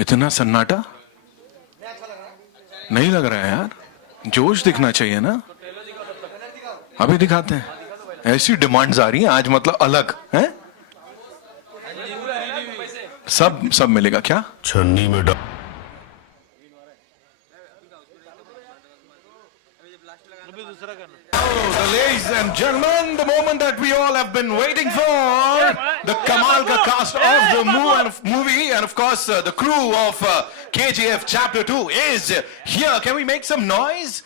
इतना सन्नाटा नहीं लग रहा है यार, जोश दिखना चाहिए ना। अभी दिखाते हैं, ऐसी डिमांड्स आ रही हैं आज, मतलब अलग है। सब मिलेगा क्या? छन्नी में The ladies and gentlemen, the moment that we all have been waiting for, the Kamal ka cast of the movie and of course the crew of KGF Chapter 2 is here. Can we make some noise?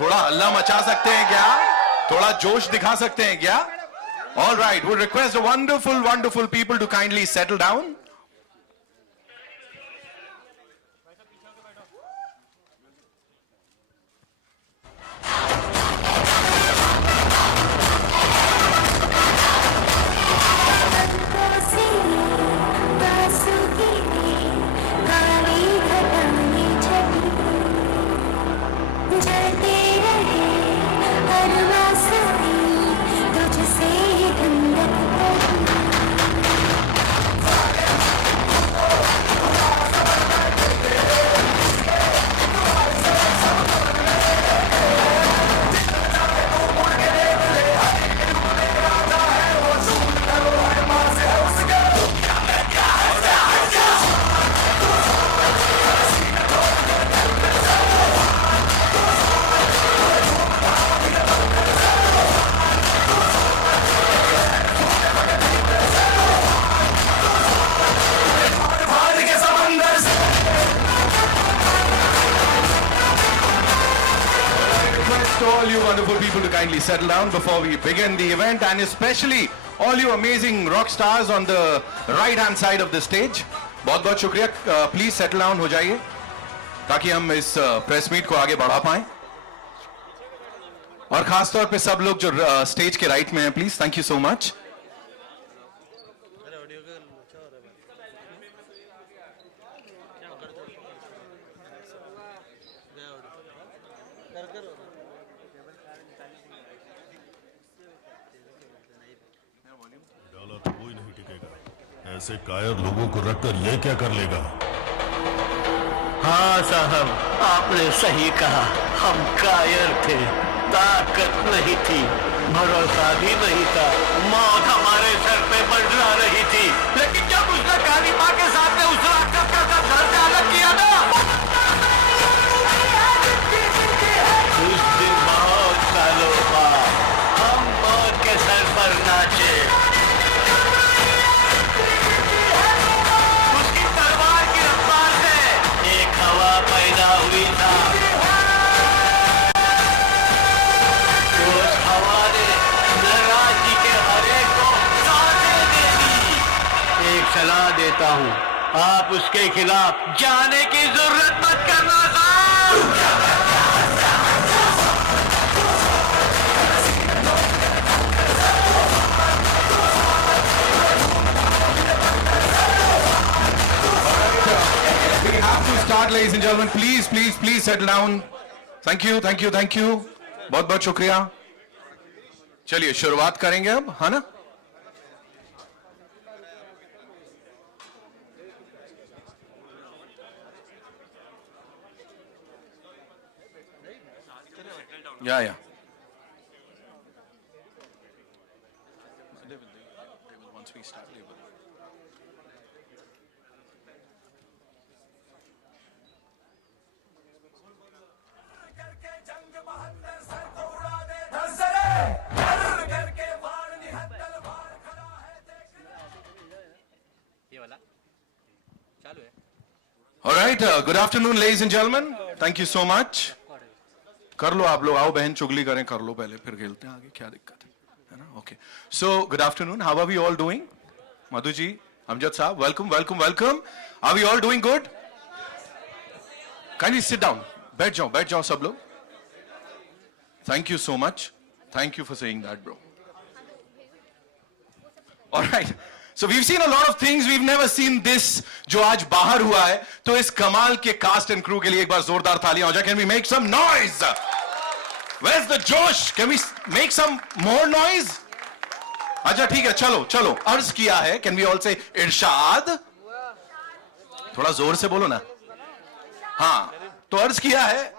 थोड़ा हल्ला मचा सकते हैं क्या? थोड़ा जोश दिखा सकते हैं क्या? All right, would request the wonderful people to kindly settle down. All you wonderful people to kindly settle down before we begin the event, and especially all you amazing rock stars on the right hand side of the stage. बहुत शुक्रिया. Please settle down हो जाइए ताकि हम इस press meet को आगे बढ़ा पाएं. और खास तौर पे सब लोग जो स्टेज के राइट में हैं, please, thank you so much. ऐसे कायर लोगों को रखकर ये क्या कर लेगा? हाँ साहब, आपने सही कहा. हम कायर थे, ताकत नहीं थी, भरोसा भी नहीं था. मौत हमारे सर पे मंडरा रही थी, लेकिन जब उसने काली माँ के सामने उस राक्षस का सर घर से अलग किया ना, उस दिन बहुत सालों बाद हम मौत के सर पर नाचे. पैदा हुई था, तो उस हवा ने नराजी के हरे को सांसें दे दी. एक सलाह देता हूँ, आप उसके खिलाफ जाने की जरूरत मत करना साहब. Start, ladies and gentlemen, please settle down. Thank you. बहुत शुक्रिया. चलिए शुरुआत करेंगे अब, है ना? या All right, good afternoon, ladies and gentlemen. Thank you so much. कर लो आप लोग, आओ बहन चुगली करें, कर लो पहले, फिर खेलते हैं आगे, क्या दिक्कत है ना? Okay. So, good afternoon. How are we all doing? Madhu ji, Amjad sahab, welcome. Are we all doing good? Kindly sit down. बैठ जाओ सब लोग. Thank you so much. Thank you for saying that, bro. All right. So we've seen a lot of things, we've never seen this जो आज बाहर हुआ है. तो इस कमाल के कास्ट एंड क्रू के लिए एक बार जोरदार तालियां हो जाए. Can we make some noise? Where's the Josh? Can we make some more noise? अच्छा ठीक है, चलो चलो अर्ज किया है. Can we all say इरशाद? थोड़ा जोर से बोलो ना. हाँ, तो अर्ज किया है.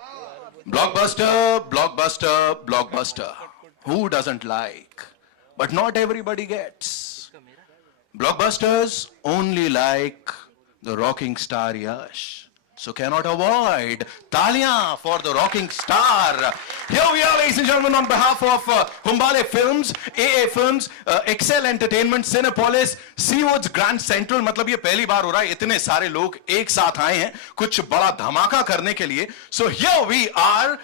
Blockbuster, blockbuster, blockbuster. Who doesn't like? But not everybody gets. Blockbusters only like the rocking star Yash. So cannot avoid Talia for the rocking star. Here we are, ladies and gentlemen, on behalf of Hombale Films, AA Films, Excel Entertainment, Cinepolis, Seawoods Grand Central. मतलब ये पहली बार हो रहा है, इतने सारे लोग एक साथ आए हैं कुछ बड़ा धमाका करने के लिए. So here we are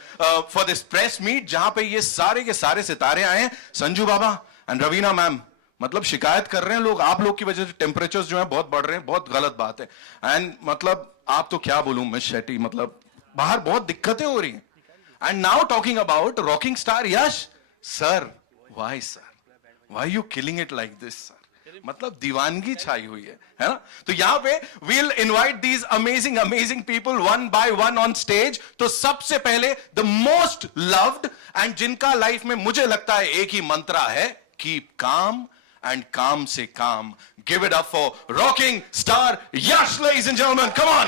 for this press meet, जहां पे ये सारे के सारे सितारे आए हैं. संजू बाबा and Raveena मैम, मतलब शिकायत कर रहे हैं लोग आप लोग की वजह से टेम्परेचर्स जो हैं बहुत बढ़ रहे हैं. बहुत गलत बात है. एंड मतलब आप तो क्या बोलूं मिस शेट्टी, मतलब बाहर बहुत दिक्कतें हो रही हैं. And now talking about rocking star Yash sir. Why sir, why you killing it like this sir? मतलब दीवानगी छाई हुई है ना. तो यहां पे we'll invite these amazing amazing people one by one on stage. तो सबसे पहले द मोस्ट लव्ड एंड जिनका लाइफ में मुझे लगता है एक ही मंत्रा है, keep calm and calm se calm. Give it up for rocking star Yash, ladies and gentlemen. Come on.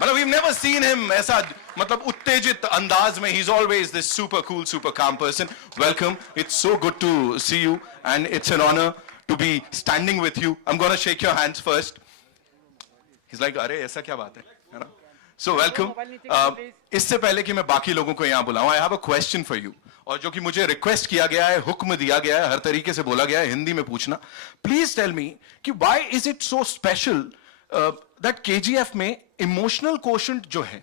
मतलब we've never seen him ऐसा मतलब उत्तेजित अंदाज में. He's always this super cool, super calm person. Welcome. It's so good to see you and it's an honor to be standing with you. I'm going to shake your hands first. He's like, अरे ऐसा क्या बात है ना? So welcome. इससे पहले कि मैं बाकी लोगों को यहाँ बुलाऊं, I have a question for you. और जो कि मुझे रिक्वेस्ट किया गया है, हुक्म दिया गया है, हर तरीके से बोला गया है हिंदी में पूछना. प्लीज टेल मी कि why is it so special that KGF में इमोशनल कोशेंट जो है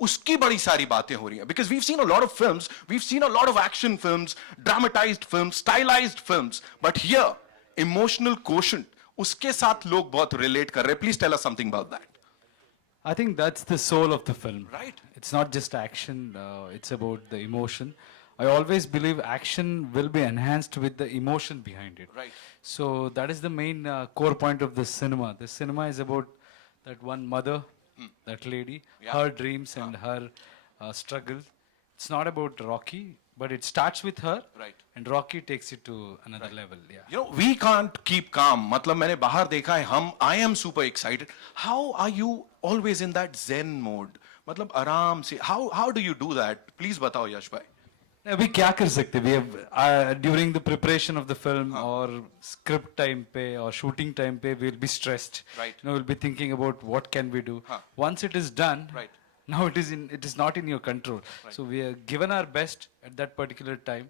उसकी बड़ी सारी बातें हो रही हैं. Because we've seen a lot of films, we've seen a lot of action films, dramatised films, stylised films, but here emotional quotient, उसके साथ लोग बहुत रिलेट कर रहे हैं. Please tell us something about that. I think that's the soul of the film. Right. It's not just action, it's about the emotion. I always believe action will be enhanced with the emotion behind it. Right. So that is the main core point of the cinema. The cinema is about that one mother, that lady, her dreams and her struggle. It's not about Rocky, but it starts with her. Right. And Rocky takes it to another level. Yeah. You know, we can't keep calm. मतलब मैंने बाहर देखा है, I am super excited. How are you always in that zen mode? मतलब आराम से. How do you do that? Please बताओ यश भाई. अभी क्या कर सकते? We have during the preparation of the film or script time पे or shooting time पे we'll be stressed. Right. You know, we'll be thinking about what can we do. Once it is done, Right. now it is not in your control. Right. So we are given our best at that particular time.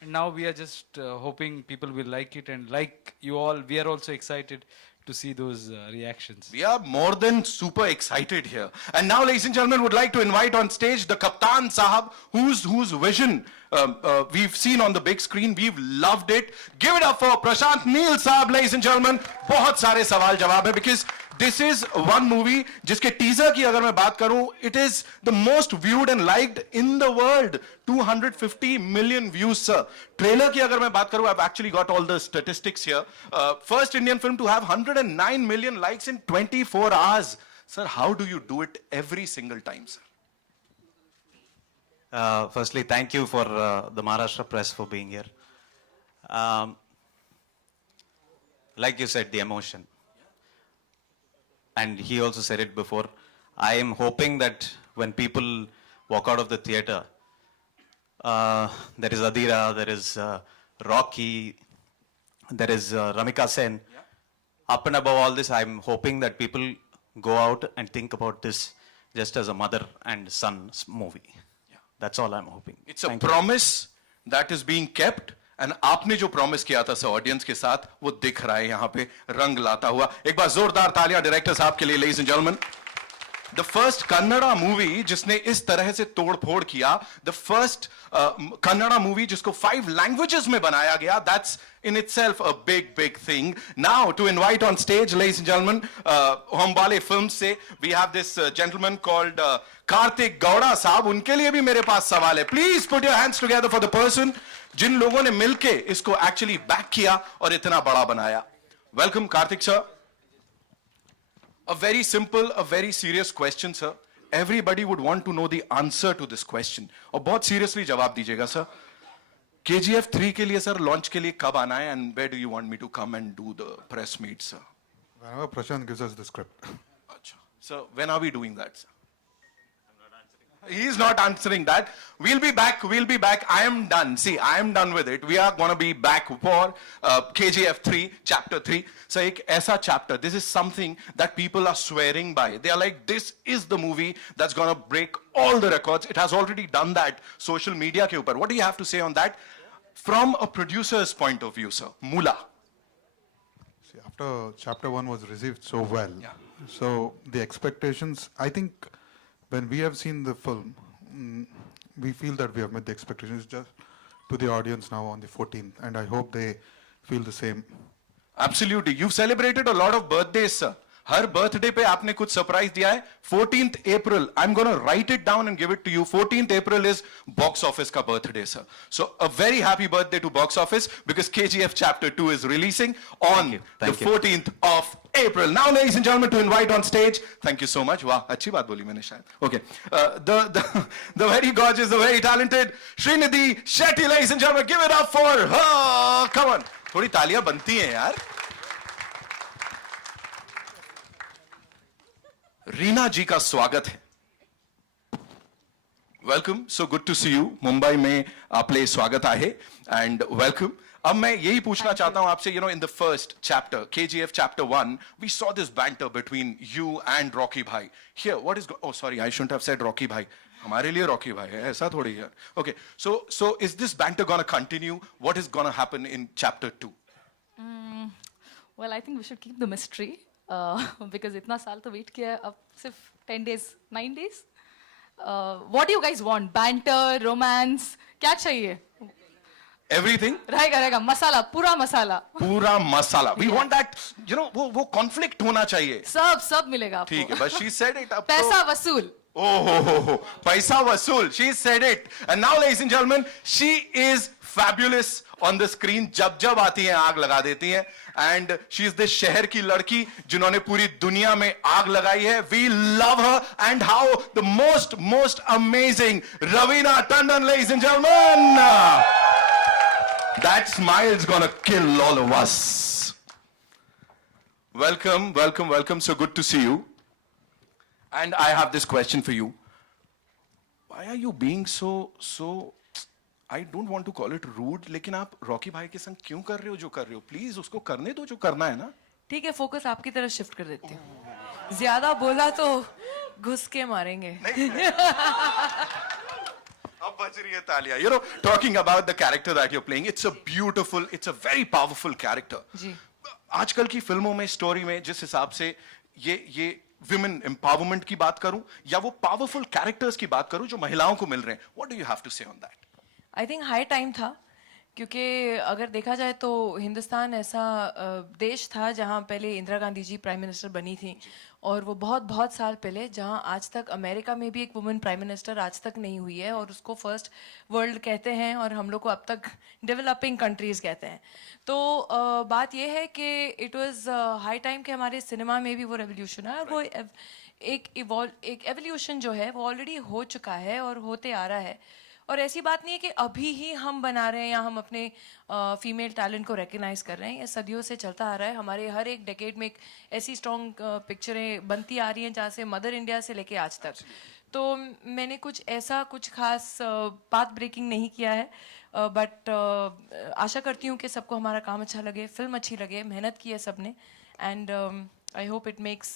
And now we are just hoping people will like it, and like you all, we are also excited to see those reactions. We are more than super excited here. And now, ladies and gentlemen, would like to invite on stage the Kaptan Sahab, whose vision we've seen on the big screen. We've loved it. Give it up for Prashanth Neel Sahab, ladies and gentlemen. बहुत सारे सवाल जवाब है because this is one movie जिसके teaser की अगर मैं बात करूं, it is the most viewed and liked in the world. 250 million views, sir. Trailer की अगर मैं बात करूं, I've actually got all the statistics here. First Indian film to have 109 million likes in 24 hours. Sir, how do you do it every single time, sir? Firstly, thank you for the Maharashtra press for being here. Like you said, the emotion. And he also said it before. I am hoping that when people walk out of the theater, there is Adheera, there is Rocky, there is Ramika Sen. Up and above all this, I'm hoping that people go out and think about this just as a mother and son's movie. That's all I'm hoping. It's a promise that is being kept. And आपने जो promise किया था sir audience के साथ वो दिख रहा है यहाँ पे रंग लाता हुआ. एक बार जोरदार तालियां डायरेक्टर साहब के लिए, ladies and gentleman. The first Kannada movie जिसने इस तरह से तोड़फोड़ किया, द फर्स्ट कन्नड़ा मूवी जिसको 5 लैंग्वेजेस में बनाया गया, that's in itself a big thing. Now to invite on stage, ladies and gentlemen, Hombale Films से we have this gentleman called Karthik Gowda साहब. उनके लिए भी मेरे पास सवाल है. Please put your hands together for the person जिन लोगों ने मिलके इसको actually back किया और इतना बड़ा बनाया. Welcome, Karthik sir. A very simple, a very serious question, sir. Everybody would want to know the answer to this question. और बहुत seriously जवाब दीजिएगा, sir. KGF 3 के लिए, sir, launch के लिए कब आना है, and where do you want me to come and do the press meet, sir? Whenever Prashanth gives us the script. Achha. So when are we doing that, sir? He's not answering that. We'll be back. I am done. See, I am done with it. We are going to be back for KGF 3, Chapter 3. So, ek aisa chapter. This is something that people are swearing by. They are like, this is the movie that's going to break all the records. It has already done that. Social media ke upar. What do you have to say on that? From a producer's point of view, sir. Mula. See, after Chapter 1 was received so well, so the expectations, I think when we have seen the film, we feel that we have met the expectations just to the audience now on the 14th, and I hope they feel the same. Absolutely. You've celebrated a lot of birthdays, sir. Her birthday पे आपने कुछ surprise दिया है. 14th April, I'm going to write it down and give it to you. 14th April is box office का birthday, sir. So a very happy birthday to box office because KGF Chapter 2 is releasing on the 14th of April. Now, ladies and gentlemen, to invite on stage, thank you so much. Wow, अच्छी बात बोली मैंने शायद. Okay, the very gorgeous, the very talented Srinidhi Shetty, ladies and gentlemen, give it up for her. Come on, थोड़ी तालियां बनती हैं यार. रीना जी का स्वागत है. Welcome, so good to see you. Mumbai में आपले स्वागत आहे एंड वेलकम. अब मैं यही पूछना चाहता हूं आपसे, in the first chapter KGF Chapter 1 we saw this banter between you and Rocky Bhai. Here what is, oh sorry, I shouldn't have said Rocky Bhai. हमारे लिए रॉकी भाई है, ऐसा थोड़ी है. Okay, so is this banter gonna continue? What is gonna happen in Chapter 2? Well, I think we should keep the mystery because इतना साल तो wait किया है, अब सिर्फ 10 days, 9 days. What do you guys want? Banter, romance, क्या चाहिए? Everything. रहेगा मसाला, पूरा मसाला. We want that, वो conflict होना चाहिए. सब मिलेगा आपको. ठीक है, but she said it. पैसा वसूल. Oh, paisa vasool. She said it. And now, ladies and gentlemen, she is fabulous on the screen. जब आती हैं आग लगा देती हैं. And she is this शहर की लड़की जिन्होंने पूरी दुनिया में आग लगाई है. We love her. And how the most amazing Raveena Tandon, ladies and gentlemen. That smile is gonna kill all of us. Welcome. So good to see you. And I have this question for you. Why are you being so, I don't want to call it rude, लेकिन आप Rocky भाई के संग क्यों कर रहे हो जो कर रहे हो? प्लीज उसको करने दो जो करना है ना. ठीक है, फोकस आपकी तरफ शिफ्ट कर देती हूँ. ज्यादा बोला तो घुस के मारेंगे. अब बज रही है तालियां. Talking about the character that you're playing, it's a very powerful character. जी. आजकल की फिल्मों में, स्टोरी में, जिस हिसाब से ये women empowerment की बात करूं या वो powerful characters की बात करूं जो महिलाओं को मिल रहे हैं, what do you have to say on that? I think high time था, क्योंकि अगर देखा जाए तो हिंदुस्तान ऐसा देश था जहाँ पहले इंदिरा गांधी जी प्राइम मिनिस्टर बनी थी, और वो बहुत साल पहले, जहाँ आज तक अमेरिका में भी एक वुमेन प्राइम मिनिस्टर आज तक नहीं हुई है, और उसको फर्स्ट वर्ल्ड कहते हैं और हम लोग को अब तक डेवलपिंग कंट्रीज कहते हैं. तो बात ये है कि इट वाज हाई टाइम कि हमारे सिनेमा में भी वो रेवोल्यूशन है, और वो एक एवोल्यूशन जो है वो ऑलरेडी हो चुका है और होते आ रहा है. और ऐसी बात नहीं है कि अभी ही हम बना रहे हैं या हम अपने फीमेल टैलेंट को रिकग्नाइज कर रहे हैं. ये सदियों से चलता आ रहा है. हमारे हर एक डेकेड में एक ऐसी स्ट्रॉन्ग पिक्चरें बनती आ रही हैं, जहाँ से मदर इंडिया से लेके आज तक. तो मैंने कुछ खास पाथ ब्रेकिंग नहीं किया है, बट आशा करती हूँ कि सबको हमारा काम अच्छा लगे, फिल्म अच्छी लगे. मेहनत की है सबने, and I hope it makes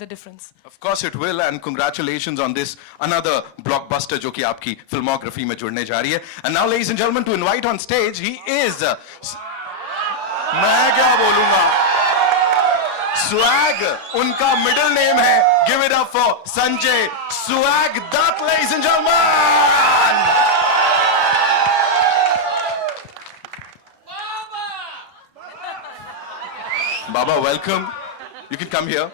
the difference. Of course it will, and congratulations on this another blockbuster जो कि आपकी filmography में जुड़ने जा रही है. And now, ladies and gentlemen, to invite on stage, he is मैं क्या बोलूंगा, Swag उनका middle name है. Give it up for Sanjay Swag Dutt, ladies and gentlemen. Baba, welcome. You can come here.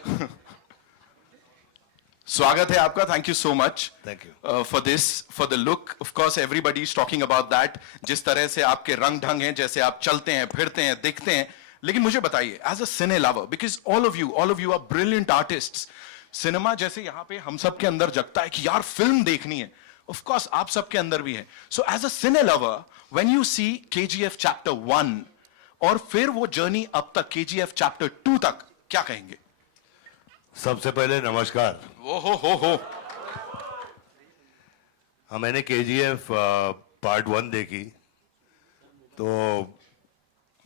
स्वागत है आपका. Thank you so much. Thank you. For this, for the look. Of course, everybody is talking about that. जिस तरह से आपके रंग ढंग हैं, जैसे आप चलते हैं, फिरते हैं, दिखते हैं. लेकिन मुझे बताइए as a cine lover, because all of you are brilliant artists, cinema जैसे यहाँ पे हम सब के अंदर जगता है कि यार फिल्म देखनी है, ऑफ कोर्स आप सबके अंदर भी है. So as a cine lover when you see KGF chapter 1 और फिर वो जर्नी अब तक KGF चैप्टर 2 तक, क्या कहेंगे? सबसे पहले नमस्कार. वो हो हाँ, मैंने KGF पार्ट 1 देखी तो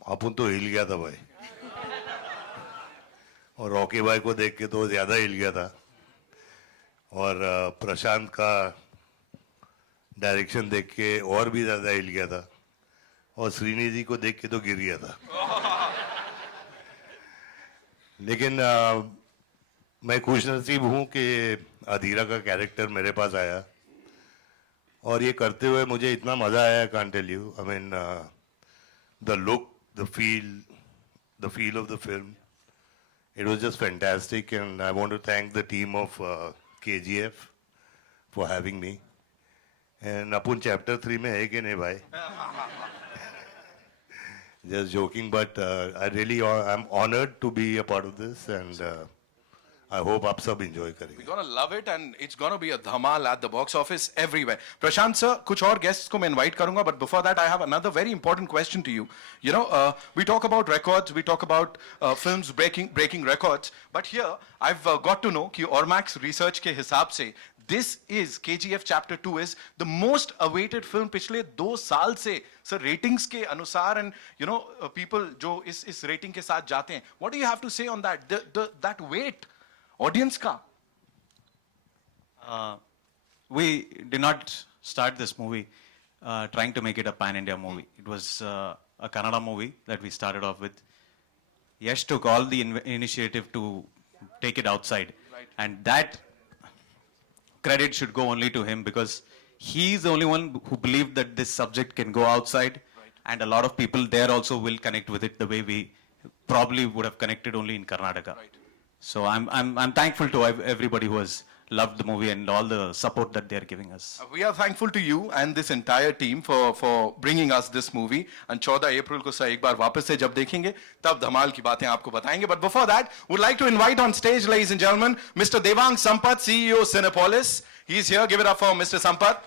अपन तो हिल गया था भाई, और रॉकी भाई को देख के तो ज्यादा हिल गया था, और प्रशांत का डायरेक्शन देख के और भी ज्यादा हिल गया था, और श्रीनिधि को देख के तो गिर गया था. लेकिन मैं खुशनसीब हूँ कि अधीरा का कैरेक्टर मेरे पास आया, और ये करते हुए मुझे इतना मजा आया, I can't tell you. I mean the look, the feel of the film, it was just fantastic, and I want to thank the team of KGF for having me. And upon chapter 3 में है कि नहीं भाई? Just joking, but I'm honored to be a part of this, and I hope आप सब enjoy करेंगे. We're gonna love it and it's gonna be a dhamal at the box office everywhere. Prashanth sir, कुछ और guests को मैं invite करूंगा, but before that I have another very important question to you. You know, we talk about records, we talk about films breaking records, but here I've got to know कि Ormax research के हिसाब से this is KGF Chapter 2 is the most awaited film पिछले 2 साल से, sir, ratings के अनुसार, and you know people जो इस rating के साथ जाते हैं. What do you have to say on that? That weight audience ka? We did not start this movie trying to make it a pan-India movie. It was a Kannada movie that we started off with. Yash took all the initiative to take it outside. Right. And that credit should go only to him, because he's the only one who believed that this subject can go outside. Right. And a lot of people there also will connect with it the way we probably would have connected only in Karnataka. Right. So I'm thankful to everybody who has loved the movie and all the support that they are giving us. We are thankful to you and this entire team for bringing us this movie. And 14 April को sir एक बार वापस से जब देखेंगे तब धमाल की बातें आपको बताएंगे. But before that, would like to invite on stage, ladies and gentlemen, Mr. Devang Sampath, CEO Cinepolis. He's here. Give it up for Mr. Sampath.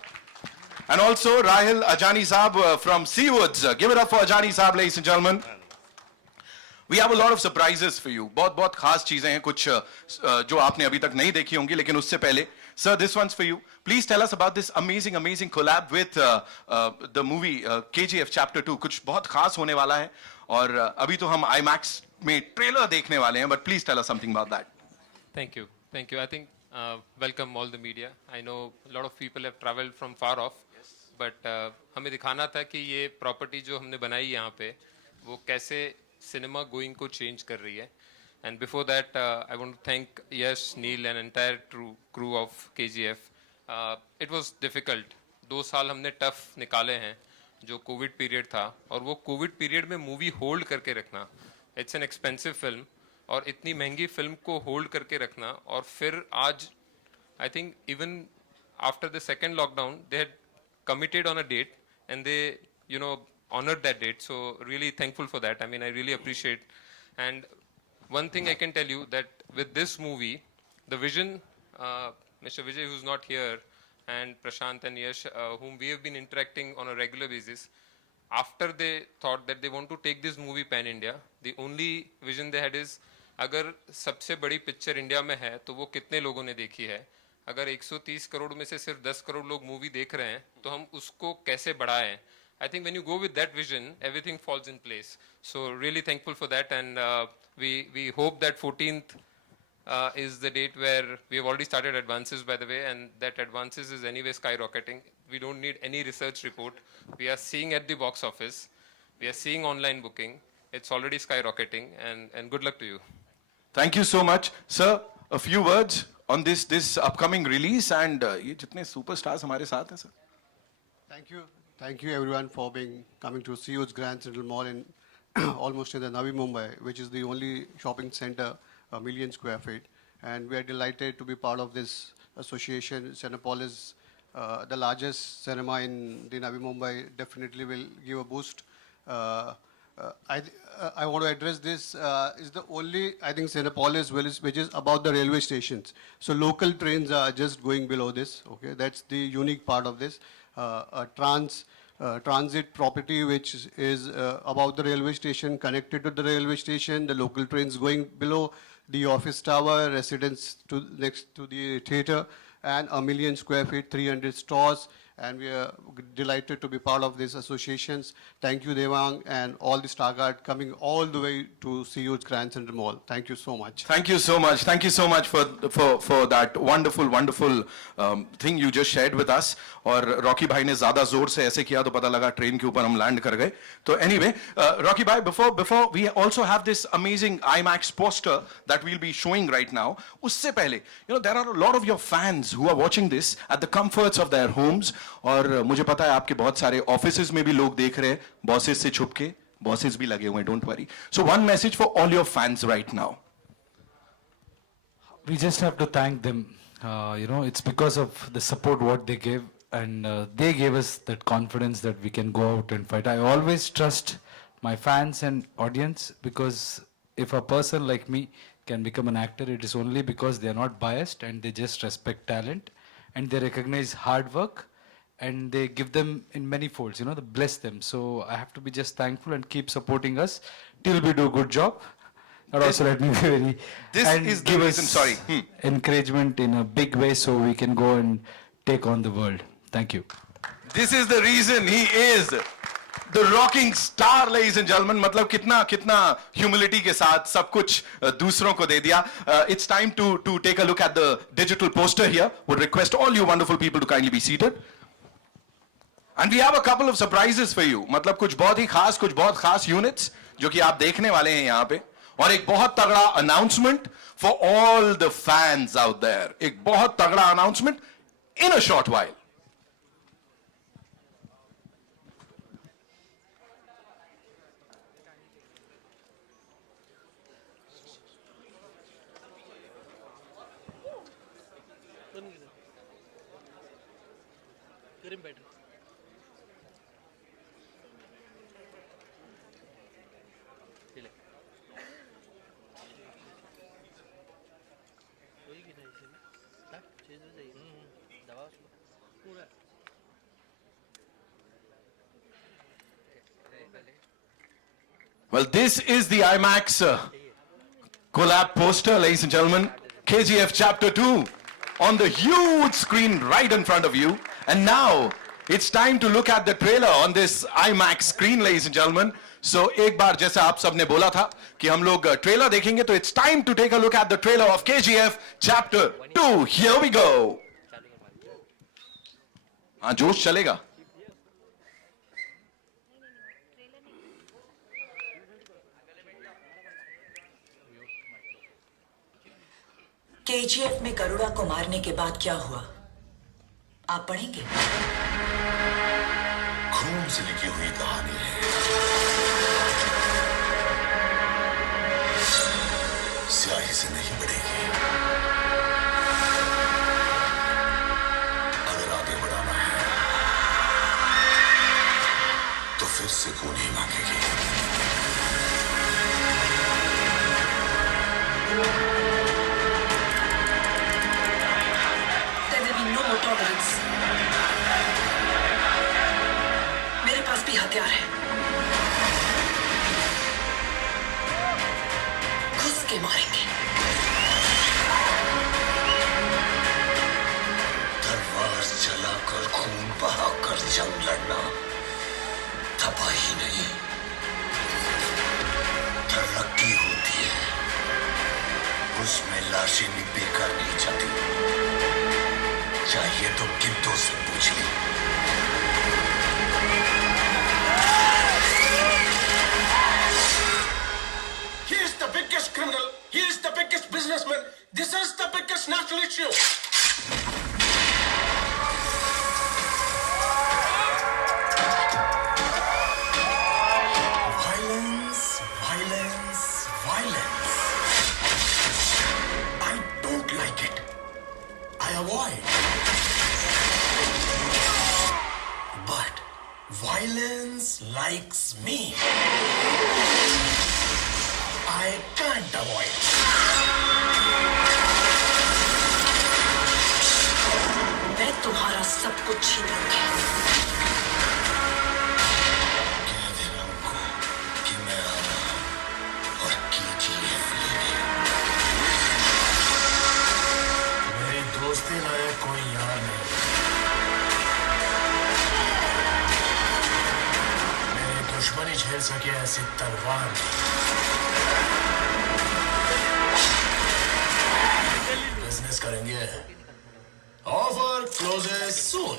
And also Rahil Ajani Saab from Seawoods. Give it up for Ajani Saab, ladies and gentlemen. We have a lot of surprises for you. बहुत खास चीजें हैं, कुछ जो आपने अभी तक नहीं देखी होंगी, लेकिन उससे पहले, sir, this one's for you. Please tell us about this amazing collab with the movie KGF Chapter 2. कुछ बहुत खास होने वाला है, और अभी तो हम IMAX में ट्रेलर देखने वाले हैं, but please tell us something about that. Thank you. I think welcome all the media. I know a lot of people have traveled from far off, but हमें दिखाना था कि ये प्रॉपर्टी जो हमने बनाई यहाँ पे, वो कैसे cinema going को change कर रही है. And before that, I want to thank Yash, Neel and entire crew of KGF. It was difficult. 2 साल हमने tough निकाले हैं, जो कोविड पीरियड था, और वो कोविड पीरियड में मूवी होल्ड करके रखना, इट्स एन एक्सपेंसिव फिल्म, और इतनी महंगी फिल्म को होल्ड करके रखना, और फिर आज I think even after the second lockdown they had committed on a date and they you know honored that date. So really thankful for that. I mean, I really appreciate. And one thing I can tell you, that with this movie, the vision, Mr. Vijay, who's not here, and Prashanth and Yash, whom we have been interacting on a regular basis, after they thought that they want to take this movie pan-India, the only vision they had is, अगर सबसे बड़ी picture India में है तो वो कितने लोगों ने देखी है. अगर 130 करोड़ में से सिर्फ 10 करोड़ लोग मूवी देख रहे हैं तो हम उसको कैसे बढ़ाएं. I think when you go with that vision, everything falls in place. So really thankful for that, and we hope that 14th is the date where we have already started advances, by the way, and that advances is anyway skyrocketing. We don't need any research report. We are seeing at the box office. We are seeing online booking. It's already skyrocketing, and good luck to you. Thank you so much, sir. A few words on this upcoming release, and ये जितने superstars हमारे साथ हैं, sir. Thank you everyone for coming to Seawoods Grand Central Mall in almost in the Navi Mumbai, which is the only shopping center, 1 million square feet. And we are delighted to be part of this association. Cinepolis, the largest cinema in the Navi Mumbai, definitely will give a boost. I want to address this is the only, I think, Cinepolis which is about the railway stations. So local trains are just going below this. Okay, that's the unique part of this. A transit property which is about the railway station, connected to the railway station, the local trains going below, the office tower, residence next to the theatre, and 1 million square feet, 300 stores. And we are delighted to be part of these associations. Thank you, Devang, and all the Star Guard coming all the way to CU's Grand Central Mall. Thank you so much. Thank you so much. Thank you so much for that wonderful thing you just shared with us. और Rocky भाई ने ज़्यादा ज़ोर से ऐसे किया तो पता लगा ट्रेन के ऊपर हम लैंड कर गए. तो anyway, Rocky भाई, before we also have this amazing IMAX poster that we'll be showing right now. उससे पहले, there are a lot of your fans who are watching this at the comforts of their homes. और मुझे पता है आपके बहुत सारे offices में भी लोग देख रहे हैं, बॉसेस से छुप के. बॉसेस भी लगे हुए हैं, don't worry. So one message for all your fans right now. We just have to thank them. It's because of the support what they gave, and they gave us that confidence that we can go out and fight. I always trust my fans and audience, because if a person like me can become an actor, it is only because they are not biased and they just respect talent and they recognize hard work. And they give them in many folds, they bless them. So I have to be just thankful and keep supporting us till we do a good job. And also let me be very... This and is the give reason, us encouragement in a big way so we can go and take on the world. Thank you. This is the reason he is the rocking star, ladies and gentlemen. मतलब कितना humility के साथ सब कुछ दूसरों को दे दिया. It's time to take a look at the digital poster here. Would request all you wonderful people to kindly be seated. And we have a couple of surprises for you. मतलब कुछ बहुत खास units जो कि आप देखने वाले हैं यहाँ पे. और एक बहुत तगड़ा announcement for all the fans out there. एक बहुत तगड़ा announcement in a short while. Well, this is the IMAX collab poster, ladies and gentlemen. KGF Chapter 2 on the huge screen right in front of you. And now it's time to look at the trailer on this IMAX screen, ladies and gentlemen. So एक बार जैसा आप सबने बोला था कि हम लोग trailer देखेंगे, तो it's time to take a look at the trailer of KGF Chapter 2. Here we go. हाँ, जोश चलेगा. KGF में गरुड़ा को मारने के बाद क्या हुआ, आप पढ़ेंगे? खून से लिखी हुई कहानी है. स्याही से नहीं बढ़ेगी. अगर आगे बढ़ाना है तो फिर से खून ही मांगेगी. मेरे पास भी हथियार है. घुस के मारेंगे. तलवार चलाकर खून बहाकर जंग लड़ना तबाही नहीं, तरक्की होती है. उसमें लाशें भी बेकार नहीं जाती. चाहिए तो गिद्धों से पूछ ली. He is the biggest criminal. He is the biggest businessman. This is the biggest national issue. Violence, violence, violence. I don't like it. I avoid. But violence likes me. जैसी तलवार बिजनेस करेंगे ऑफर क्लोजेस सून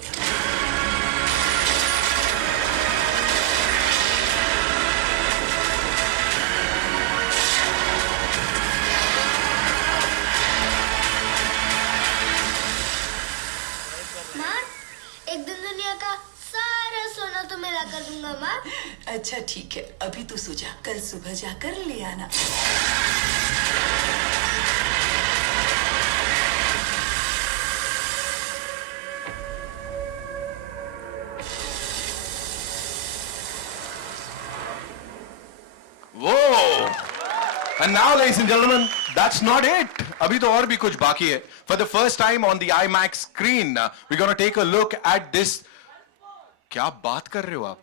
एक दिन दुनिया का सारा सोना तो मैं ला कर दूंगा माँ। अच्छा ठीक है, अभी तू सो जा, कल सुबह जाकर ले आना। Whoa! And now, ladies and gentlemen, that's not it. अभी तो और भी कुछ बाकी है. For the first time on the IMAX screen, we're going to take a look at this. क्या बात कर रहे हो आप?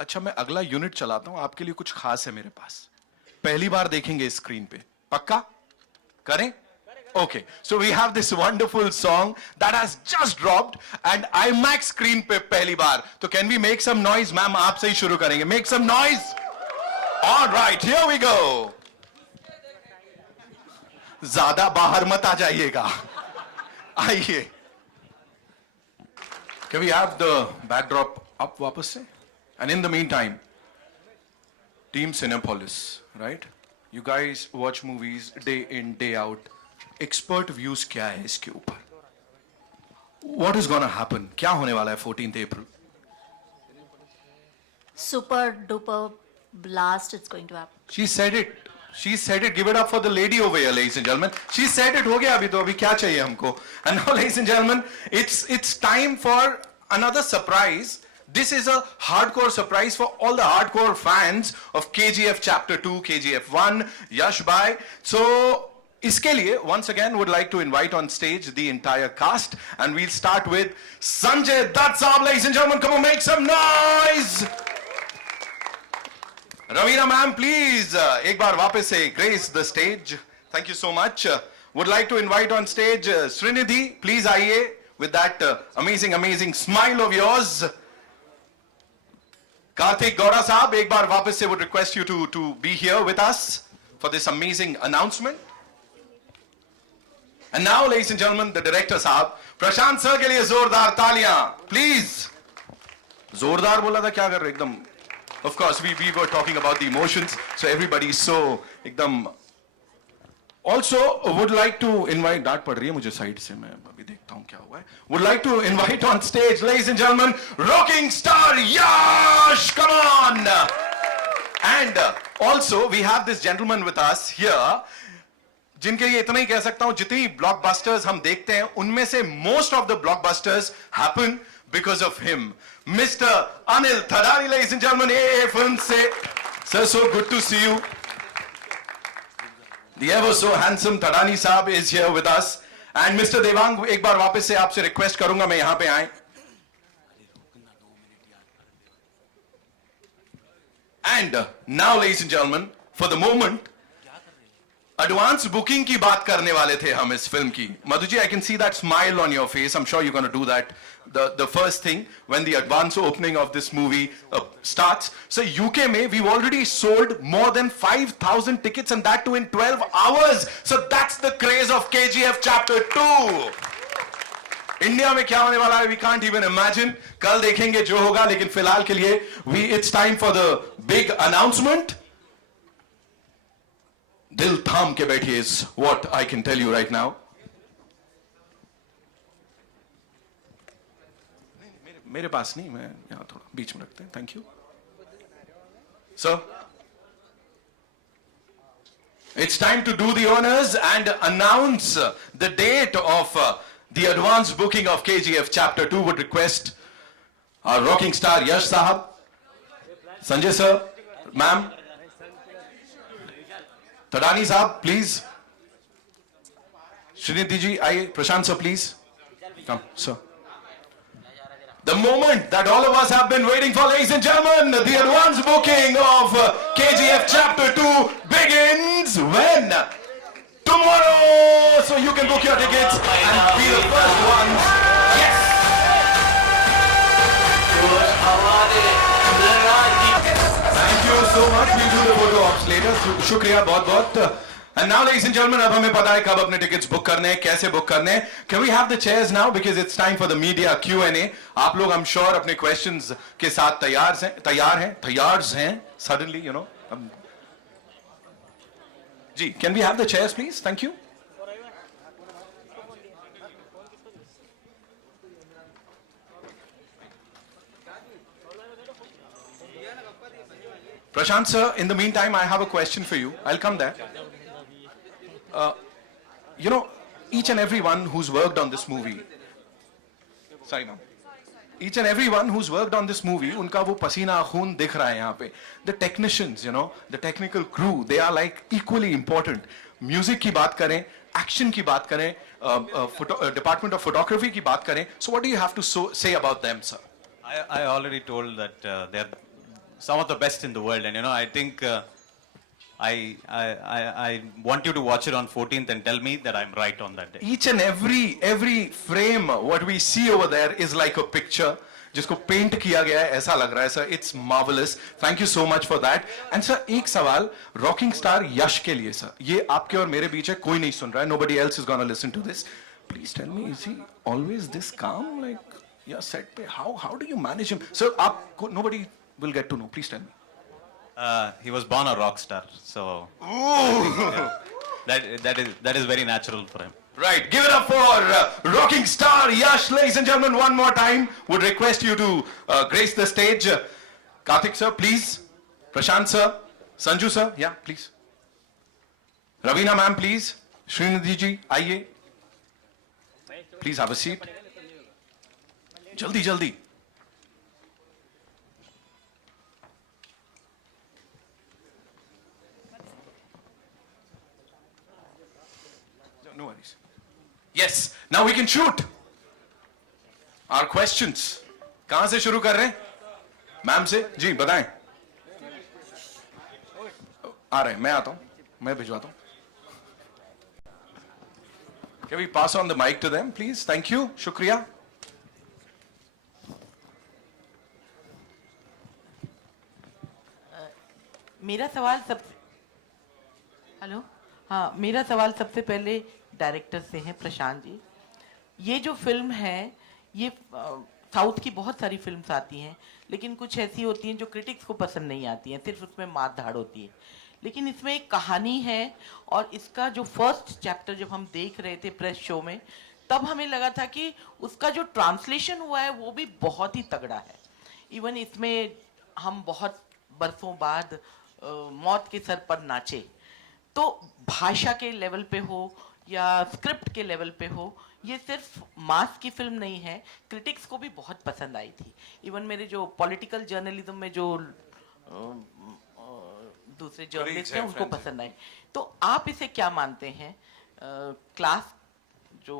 अच्छा, मैं अगला यूनिट चलाता हूं. आपके लिए कुछ खास है मेरे पास. पहली बार देखेंगे स्क्रीन पे. पक्का? करें? Okay, so we have this wonderful song that has just dropped and IMAX screen पे पहली बार. तो can we make some noise, ma'am? आपसे ही शुरू करेंगे. Make some noise. All right, here we go. ज्यादा बाहर मत आ जाइएगा. आइए. Can we have the backdrop up वापस से? And in the meantime, Team Cinepolis, right? You guys watch movies day in, day out. Expert views क्या है इसके ऊपर? What is gonna happen? क्या होने वाला है 14th April? Super duper blast it's going to happen. She said it. She said it. Give it up for the lady over here, ladies and gentlemen. She said it. हो गया अभी तो अभी क्या चाहिए हमको? And now, ladies and gentlemen, it's time for another surprise. This is a hardcore surprise for all the hardcore fans of KGF Chapter 2, KGF 1, Yash Bhai. So, इसके लिए once again would like to invite on stage the entire cast, and we'll start with Sanjay Dutt saab, ladies and gentlemen. Come on, make some noise. Raveena ma'am, please, एक बार वापस से grace the stage. Thank you so much. Would like to invite on stage Srinidhi. Please आइए with that amazing smile of yours. Karthik Gowda साहब, एक बार वापस से would request you to be here with us for this amazing announcement. And now, ladies and gentlemen, the director साहब, Prashanth sir के लिए जोरदार तालियां, please. जोरदार बोला था क्या कर रहे एकदम? Of course, we were talking about the emotions, so everybody is so एकदम. Also, would like to invite. डांट पड़ रही है मुझे साइड से, मैं अभी देखता हूँ क्या हुआ है. Would like to invite on stage, ladies and gentlemen, rocking star Yash. Come on. And also, we have this gentleman with us here. जिनके लिए इतना ही कह सकता हूं, जितनी ब्लॉकबस्टर्स हम देखते हैं उनमें से most of the blockbusters happen because of him, mister Anil Thadani, ladies and gentlemen, AA Films से. Sir, so good to see you. The ever so handsome Thadani साहब is here with us. And Mr. Devang, एक बार वापस से आपसे request करूंगा मैं यहां पे आए. And now, ladies and gentlemen, for the moment, advance booking की बात करने वाले थे हम इस फिल्म की. Madhu ji, I can see that smile on your face. I'm sure you're going to do that. The first thing when the advance opening of this movie starts. So UK में we've already sold more than 5,000 tickets, and that too in 12 hours. So that's the craze of KGF Chapter 2. India में क्या होने वाला है we can't even imagine. कल देखेंगे जो होगा, लेकिन फिलहाल के लिए it's time for the big announcement. दिल थाम के बैठिए is what I can tell you right now. मेरे पास नहीं, मैं यहाँ थोड़ा बीच में रखते हैं. Thank you. Sir, it's time to do the honors and announce the date of the advance booking of KGF Chapter 2. Would request our rocking star Yash Sahab, Sanjay sir, ma'am, Thadani Sahab, please. Srinidhi ji, Prashanth sir, please. Come, sir. The moment that all of us have been waiting for, ladies and gentlemen, the advance booking of KGF Chapter 2 begins when? Tomorrow! So you can book your tickets and be the first ones. Yes! Thank you so much. laughs later. शुक्रिया बहुत बहुत. And now, ladies and gentlemen, अब हमें पता है कब अपने tickets book करने हैं, कैसे book करने हैं. Can we have the chairs now because it's time for the media Q&A. आप लोग I'm sure अपने questions के साथ तैयार हैं. Suddenly, you know. Ji, can we have the chairs, please? Thank you. Prashanth sir, in the meantime, I have a question for you. I'll come there. You know, each and everyone who's worked on this movie, sorry ma'am, each and everyone who's worked on this movie, उनका वो पसीना खून दिख रहा है यहाँ पे. The technicians, you know, the technical crew, they are like equally important. Music की बात करें, action की बात करें, department of photography की बात करें. So what do you have to say about them, sir? I already told that they're some of the best in the world, and you know, I think I want you to watch it on 14th and tell me that I'm right on that day. Each and every frame, what we see over there is like a picture. जिसको paint किया गया है ऐसा लग रहा है sir. It's marvelous. Thank you so much for that. And sir, एक सवाल रॉकिंग स्टार यश के लिए सर. ये आपके और मेरे बीच है, कोई नहीं सुन रहा है. Nobody else is gonna listen to this. Please tell me, is he always this calm? Like, yeah, set पे. How do you manage him? Sir, nobody will get to know. Please tell me. He was born a rock star, so that is very natural for him. Right, give it up for rocking star Yash, ladies and gentlemen. One more time, would request you to grace the stage. Karthik sir, please. Prashanth sir, Sanju sir, yeah, please. Raveena ma'am, please. Srinidhi ji, आइए. Please have a seat. जल्दी. No worries. Yes, now we can shoot. Our questions. कहाँ से शुरू कर रहे हैं? Ma'am से? जी, बताएं. आ रहे हैं, मैं आता हूँ. मैं भिजवाता हूँ. Can we pass on the mic to them, please? Thank you. शुक्रिया. मेरा सवाल मेरा सवाल सबसे पहले डायरेक्टर से है, प्रशांत जी. ये जो फिल्म है, ये साउथ की बहुत सारी फिल्म्स आती हैं, लेकिन कुछ ऐसी होती हैं जो क्रिटिक्स को पसंद नहीं आती हैं, सिर्फ उसमें मार धाड़ होती है. लेकिन इसमें एक कहानी है, और इसका जो फर्स्ट चैप्टर जब हम देख रहे थे प्रेस शो में, तब हमें लगा था कि उसका जो ट्रांसलेशन हुआ है वो भी बहुत ही तगड़ा है. इवन इसमें हम बहुत बरसों बाद मौत के सर पर नाचे. तो भाषा के लेवल पे हो या स्क्रिप्ट के लेवल पे हो, ये सिर्फ मास की फिल्म नहीं है, क्रिटिक्स को भी बहुत पसंद आई थी. इवन मेरे जो पॉलिटिकल जर्नलिज्म में जो दूसरे जर्नलिस्ट हैं उनको पसंद आई. तो आप इसे क्या मानते हैं, क्लास जो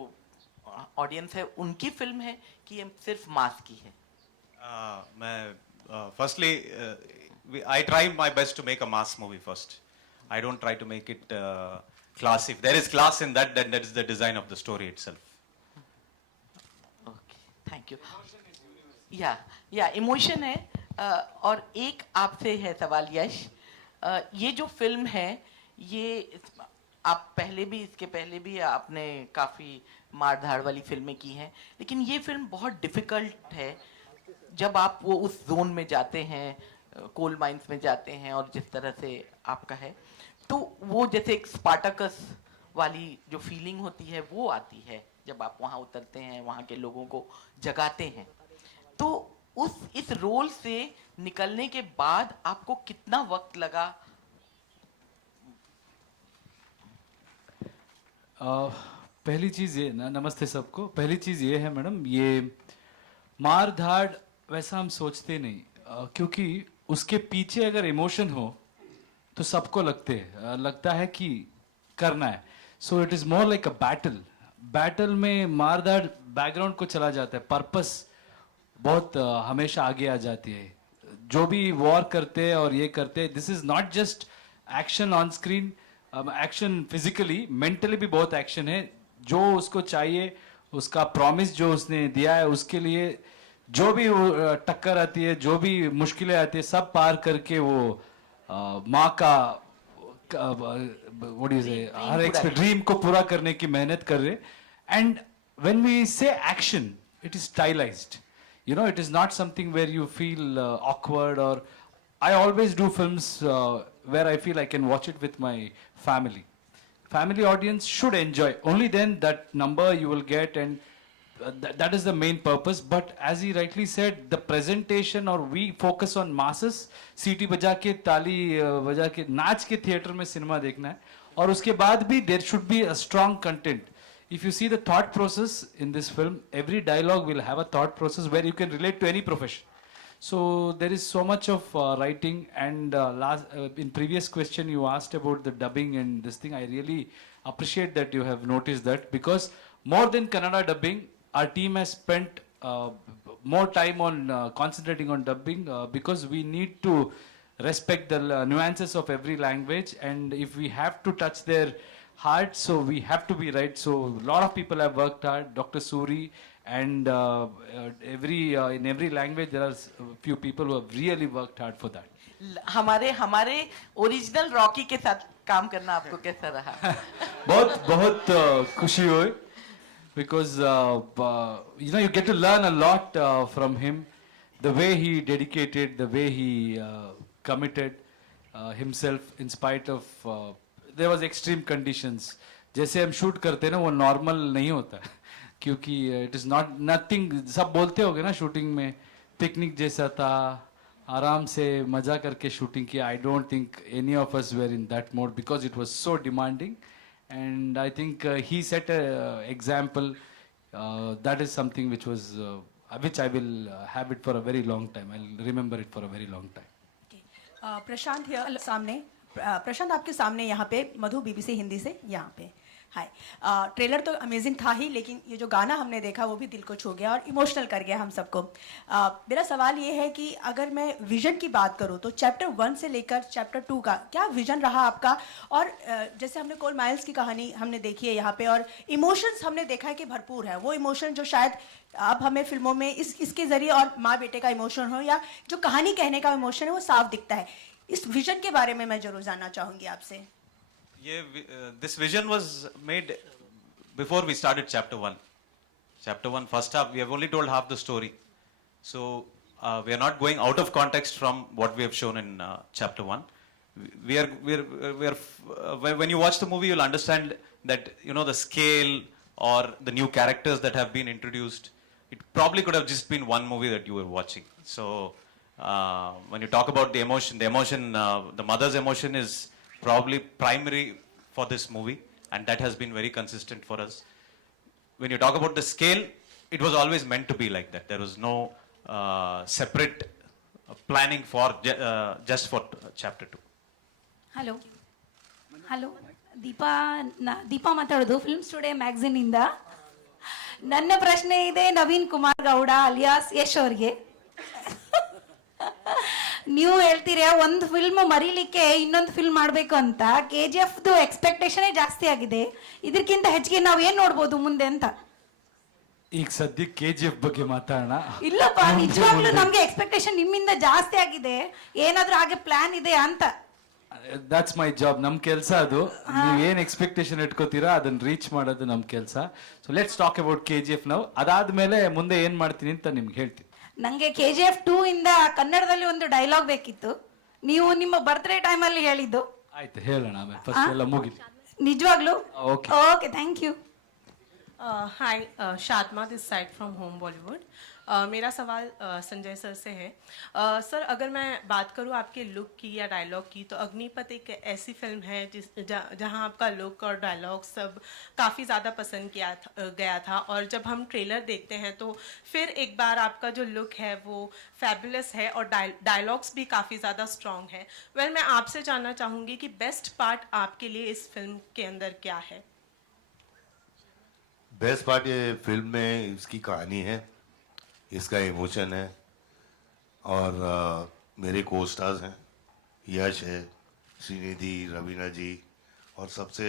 ऑडियंस है उनकी फिल्म है कि ये सिर्फ मास की है? मैं firstly I try my best to make a mass movie first. I don't try to make it class. If there is class in that, then that is the design of the story itself. Okay, thank you. Yeah, emotion है. और एक आपसे है सवाल यश. ये जो film है, ये आप इसके पहले भी आपने काफी मार धाड़ वाली फिल्में की हैं, लेकिन ये फिल्म बहुत डिफिकल्ट है. जब आप वो उस जोन में जाते हैं, कोल माइंस में जाते हैं, और जिस तरह से आपका है, तो वो जैसे एक स्पार्टाकस वाली जो फीलिंग होती है वो आती है जब आप वहाँ उतरते हैं, वहाँ के लोगों को जगाते हैं. तो इस रोल से निकलने के बाद आपको कितना वक्त लगा? पहली चीज़ ये ना, नमस्ते सबको. पहली चीज़ ये है मैडम, ये मार धाड़ वैसा हम सोचते नहीं, क्योंकि उसके पीछे अगर इमोशन हो तो सबको लगता है कि करना है. So it is more like a battle में मार धाड़ बैकग्राउंड को चला जाता है, पर्पस बहुत हमेशा आगे आ जाती है. जो भी वॉर करते हैं और ये करते हैं, this is not just action on screen, action physically, mentally भी बहुत एक्शन है. जो उसको चाहिए, उसका प्रॉमिस जो उसने दिया है, उसके लिए जो भी टक्कर आती है, जो भी मुश्किलें आती है, सब पार करके वो माँ का what do you say, her dream को पूरा करने की मेहनत कर रहे. And when we say action, it is stylized. You know, it is not something where you feel awkward or. I always do films where I feel I can watch it with my family. Family audience should enjoy. Only then that number you will get, and that is the main purpose. But as he rightly said, the presentation, or we focus on masses. सीटी बजा के ताली बजा के नाच के theatre में cinema देखना है. और उसके बाद भी there should be a strong content. If you see the thought process in this film, every dialogue will have a thought process where you can relate to any profession. So there is so much of writing, and in previous question you asked about the dubbing and this thing. I really appreciate that you have noticed that, because more than Kannada dubbing, our team has spent more time on concentrating on dubbing because we need to respect the nuances of every language, and if we have to touch their heart, so we have to be right. So a lot of people have worked hard. Dr. Suri. And in every language there are a few people who have really worked hard for that. हमारे original Rocky के साथ काम करना आपको कैसा रहा? बहुत खुशी हुई, because you know, you get to learn a lot from him, the way he dedicated, the way he committed himself in spite of there was extreme conditions. जैसे हम शूट करते हैं ना, वो नॉर्मल नहीं होता, क्योंकि इट इज नॉट नथिंग. सब बोलते होगे ना शूटिंग में पिकनिक जैसा था, आराम से मजा करके शूटिंग किया. I don't think any of us were in that mode, because it was so demanding. And I think he set a example. That is something which was which I will have it for a very long time. I'll remember it for a very long time. प्रशांत सामने, प्रशांत आपके सामने यहाँ पे, मधु BBC Hindi से यहाँ पे. हाय. Trailer तो amazing था ही, लेकिन ये जो गाना हमने देखा वो भी दिल को छू गया और इमोशनल कर गया हम सबको. मेरा सवाल ये है कि अगर मैं विजन की बात करूँ तो चैप्टर 1 से लेकर चैप्टर 2 का क्या विजन रहा आपका? और जैसे हमने कोल माइल्स की कहानी हमने देखी है यहाँ पे, और इमोशंस हमने देखा है कि भरपूर है. वो इमोशन जो शायद अब हमें फिल्मों में इसके जरिए, और माँ बेटे का इमोशन हो या जो कहानी कहने का इमोशन है, वो साफ दिखता है. इस विजन के बारे में मैं जरूर जानना चाहूँगी आपसे. This vision was made before we started chapter 1. Chapter 1 first half, we have only told half the story. So we are not going out of context from what we have shown in chapter 1. When you watch the movie, you'll understand that, you know, the scale or the new characters that have been introduced, it probably could have just been one movie that you were watching. So when you talk about the emotion, the mother's emotion is probably primary for this movie, and that has been very consistent for us. When you talk about the scale, it was always meant to be like that. There was no separate planning for just for chapter 2. Hello Deepa ಮಾತಾಡೋದು films today magazine ಇಂದ. ನನ್ನ ಪ್ರಶ್ನೆ ಇದೆ Naveen Kumar Gowda alias Yash ಅವ್ರಿಗೆ. ನೀವು ಹೇಳ್ತೀರಾ ಒಂದು film ಮರೀಲಿಕ್ಕೆ ಇನ್ನೊಂದು ಫಿಲ್ಮ್ ಮಾಡಬೇಕು ಅಂತ. KGF ಎಕ್ಸ್ಪೆಕ್ಟೇಷನ್ ಜಾಸ್ತಿ ಆಗಿದೆ, ಇದಕ್ಕಿಂತ ಹೆಚ್ಚಿಗೆ ನಾವು ಏನ್ ನೋಡ್ಬೋದು ಮುಂದೆ ಅಂತ. ಈಗ ಸದ್ಯಕ್ಕೆ KGF ಬಗ್ಗೆ ಮಾತಾಡೋಣ. ಇಲ್ಲಪ್ಪ, ನಿಜವಾಗ್ಲೂ ನಮ್ಗೆ ಎಕ್ಸ್ಪೆಕ್ಟೇಷನ್ ನಿಮ್ಮಿಂದ ಜಾಸ್ತಿ ಆಗಿದೆ. ಏನಾದ್ರೂ ಹಾಗೆ ಪ್ಲಾನ್ ಇದೆ ಅಂತ. That's my job. ನಮ್ ಕೆಲಸ ಅದು. ನೀವು ಏನ್ ಎಕ್ಸ್ಪೆಕ್ಟೇಷನ್ ಇಟ್ಕೋತೀರಾ ಅದನ್ನ ರೀಚ್ ಮಾಡೋದು ನಮ್ ಕೆಲಸ. So let's talk about KGF ನಾವು. ಅದಾದ್ಮೇಲೆ ಮುಂದೆ ಏನ್ ಮಾಡ್ತೀನಿ ಅಂತ ನಿಮ್ಗೆ ಹೇಳ್ತೀನಿ. ನಂಗೆ KGF 2 ಇಂದ ಕನ್ನಡದಲ್ಲಿ ಒಂದು ಡೈಲಾಗ್ ಬೇಕಿತ್ತು. ನೀವು ನಿಮ್ಮ ಬರ್ತ್ಡೇ ಟೈಮಲ್ಲಿ ಹೇಳಿದ್ದು. ಆಯ್ತು, ಹೇಳೋಣ ಆಮೇಲೆ. ಫಸ್ಟ್ ಎಲ್ಲ ಮುಗಿಲಿ. ನಿಜವಾಗ್ಲೂ? Okay okay, thank you. Hi, Shadma this side from home Bollywood. मेरा सवाल संजय सर से है. सर, अगर मैं बात करूं आपके लुक की या डायलॉग की, तो अग्निपथ एक ऐसी फिल्म है जहां आपका लुक और डायलॉग सब काफ़ी ज़्यादा पसंद गया था. और जब हम ट्रेलर देखते हैं तो फिर एक बार आपका जो लुक है वो फैबुलस है और डायलॉग्स भी काफ़ी ज़्यादा स्ट्रॉन्ग है. वेल, मैं आपसे जानना चाहूँगी कि बेस्ट पार्ट आपके लिए इस फिल्म के अंदर क्या है? बेस्ट पार्ट ये फिल्म में इसकी कहानी है, इसका इमोशन है, और मेरे को स्टार्स हैं, यश है, श्रीनिधि, रवीना जी, और सबसे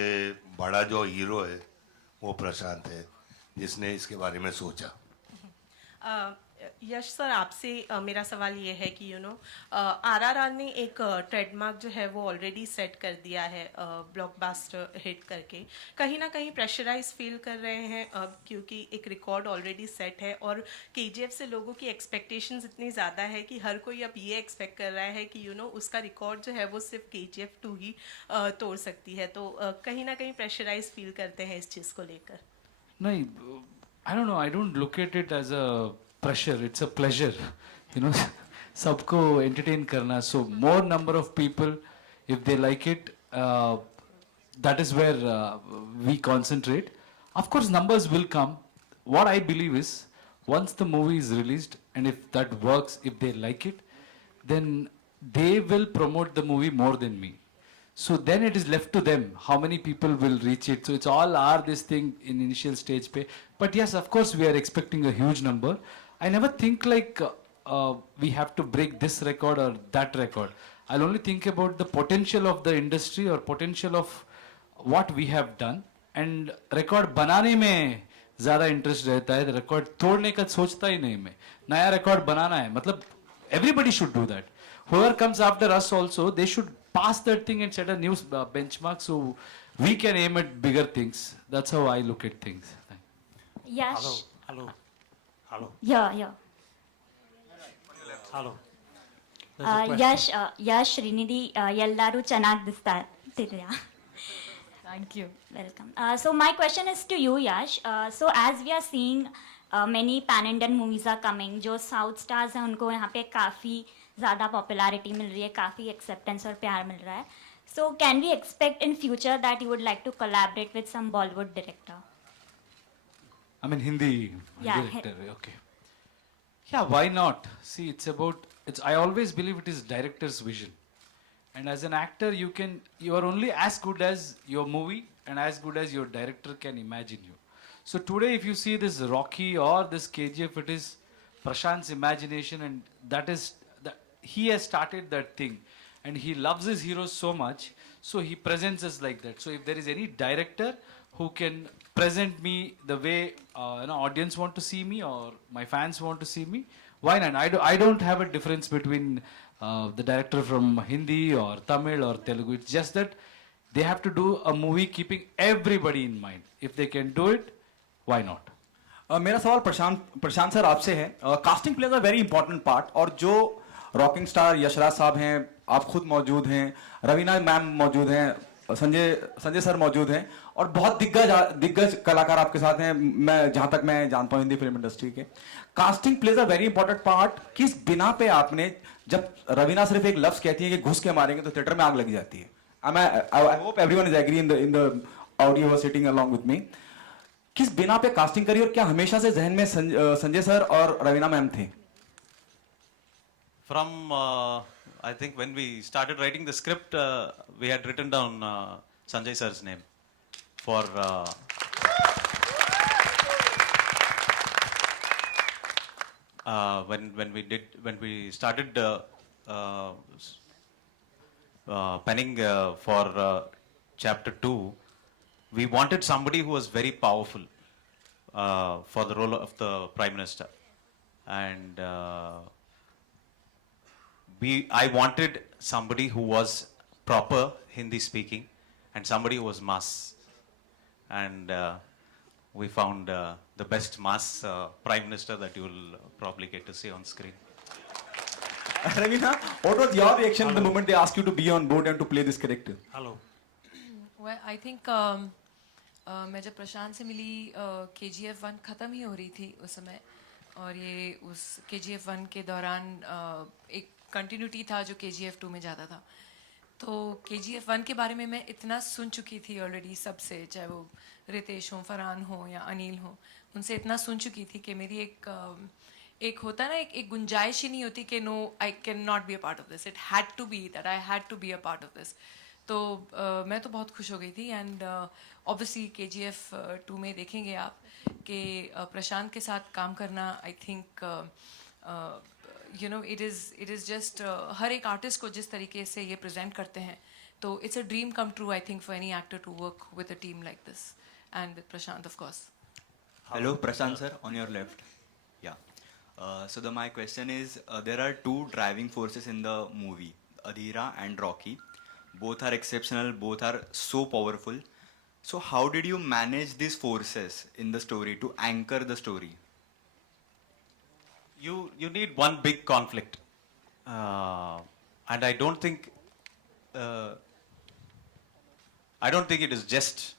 बड़ा जो हीरो है वो प्रशांत है, जिसने इसके बारे में सोचा. यश सर आपसे मेरा सवाल ये है कि आरआरआर ने एक ट्रेडमार्क जो है वो ऑलरेडी सेट कर दिया है ब्लॉकबस्टर हिट करके, कहीं ना कहीं प्रेशराइज फील कर रहे हैं अब, क्योंकि एक रिकॉर्ड ऑलरेडी सेट है और केजीएफ से लोगों की एक्सपेक्टेशंस इतनी ज़्यादा है कि हर कोई अब ये एक्सपेक्ट कर रहा है कि उसका रिकॉर्ड जो है वो सिर्फ KGF 2 ही तोड़ सकती है, तो कहीं ना कहीं प्रेशराइज फील करते हैं इस चीज़ को लेकर? नहीं, I don't know, I don't look at it as a pressure, it's a pleasure, सबको entertain करना, so more number of people, if they like it, that is where we concentrate. Of course numbers will come. What I believe is, once the movie is released and if that works, if they like it, then they will promote the movie more than me. So then it is left to them how many people will reach it. So it's all this thing in initial stage pe. But yes, of course we are expecting a huge number. I never think like we have to break this record or that record. I'll only think about the potential of the industry or potential of what we have done. And record बनाने में ज़्यादा interest रहता है. Record तोड़ने का सोचता ही नहीं मैं. नया record बनाना है. मतलब everybody should do that. Whoever comes after us also, they should pass that thing and set a new benchmark so we can aim at bigger things. That's how I look at things. Yash. Hello. Yeah. Hello. Yash, Srinidhi, Yellaru Chanag Distarya. Thank you. Welcome. So my question is to you, Yash. So as we are seeing many pan-Indian movies are coming, जो South stars हैं उनको यहाँ पे काफ़ी ज़्यादा popularity मिल रही है, काफ़ी एक्सेप्टेंस और प्यार मिल रहा है. So can we expect in future that you would like to collaborate with some Bollywood director? I mean Hindi director, okay. Yeah, why not? See, I always believe it is director's vision. And as an actor, you are only as good as your movie and as good as your director can imagine you. So today, if you see this Rocky or this KGF, it is Prashanth's imagination, and he has started that thing. And he loves his heroes so much, so he presents us like that. So if there is any director who can present me the way audience want to see me or my fans want to see me, why not? I don't have a difference between the director from Hindi or Tamil or Telugu. It's just that they have to do a movie keeping everybody in mind. If they can do it, why not? मेरा सवाल प्रशांत sir आपसे है. Casting plays a very important part, और जो rocking star Yashraj साहब हैं, आप खुद मौजूद हैं, रवीना मैम मौजूद हैं, संजय सर मौजूद हैं, और बहुत दिग्गज कलाकार आपके साथ हैं, मैं जहां तक मैं जानता हूं हिंदी फिल्म इंडस्ट्री के. Casting plays a very important part. किस बिना पे आपने, जब रवीना सिर्फ एक लफ्ज कहती है कि घुस के मारेंगे तो थिएटर में आग लग जाती है. I hope everyone is agree in the audio sitting along with me. किस बिना पे कास्टिंग करी, और क्या हमेशा से जहन में संजय सर और रवीना मैम थे? From, I think when we started writing the script, we had written down Sanjay sir's name for when we started penning for chapter 2, we wanted somebody who was very powerful for the role of the Prime Minister, and I wanted somebody who was proper Hindi speaking and somebody who was mass, and we found the best mass Prime Minister that you will probably get to see on screen. Raveena, what was your reaction the moment they asked you to be on board and to play this character? Hello. Well, I think मैं जब प्रशांत से मिली KGF 1 ख़त्म ही हो रही थी उस समय, और ये उस KGF 1 के दौरान एक कंटिन्यूटी था जो KGF 2 में जाता था. तो KGF 1 के बारे में मैं इतना सुन चुकी थी ऑलरेडी सबसे, चाहे वो रितेश हो, फरहान हो या अनिल हो, उनसे इतना सुन चुकी थी कि मेरी एक होता ना, एक गुंजाइश ही नहीं होती कि no, I can not be a part of this. It had to be that I had to be a part of this. तो मैं तो बहुत खुश हो गई थी. एंड ऑब्वियसली KGF 2 में देखेंगे आप कि प्रशांत के साथ काम करना, I think it is just हर एक आर्टिस्ट को जिस तरीके से ये प्रेजेंट करते हैं, तो it's a dream come true, I think, for any actor to work with a team like this, and with Prashanth, of course. Hello, Prashanth sir, on your left. Yeah. So my question is, there are two driving forces in the movie, Adheera and Rocky. Both are exceptional, both are so powerful. So how did you manage these forces in the story to anchor the story? You need one big conflict. And I don't think it is just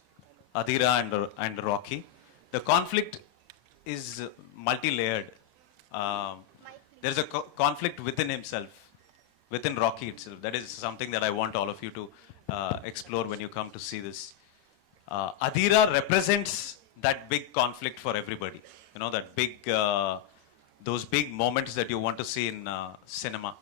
Adheera and Rocky. The conflict is multi-layered. There's a conflict within himself, within Rocky itself. That is something that I want all of you to explore when you come to see this. Adheera represents that big conflict for everybody. You know, that big, those big moments that you want to see in cinema.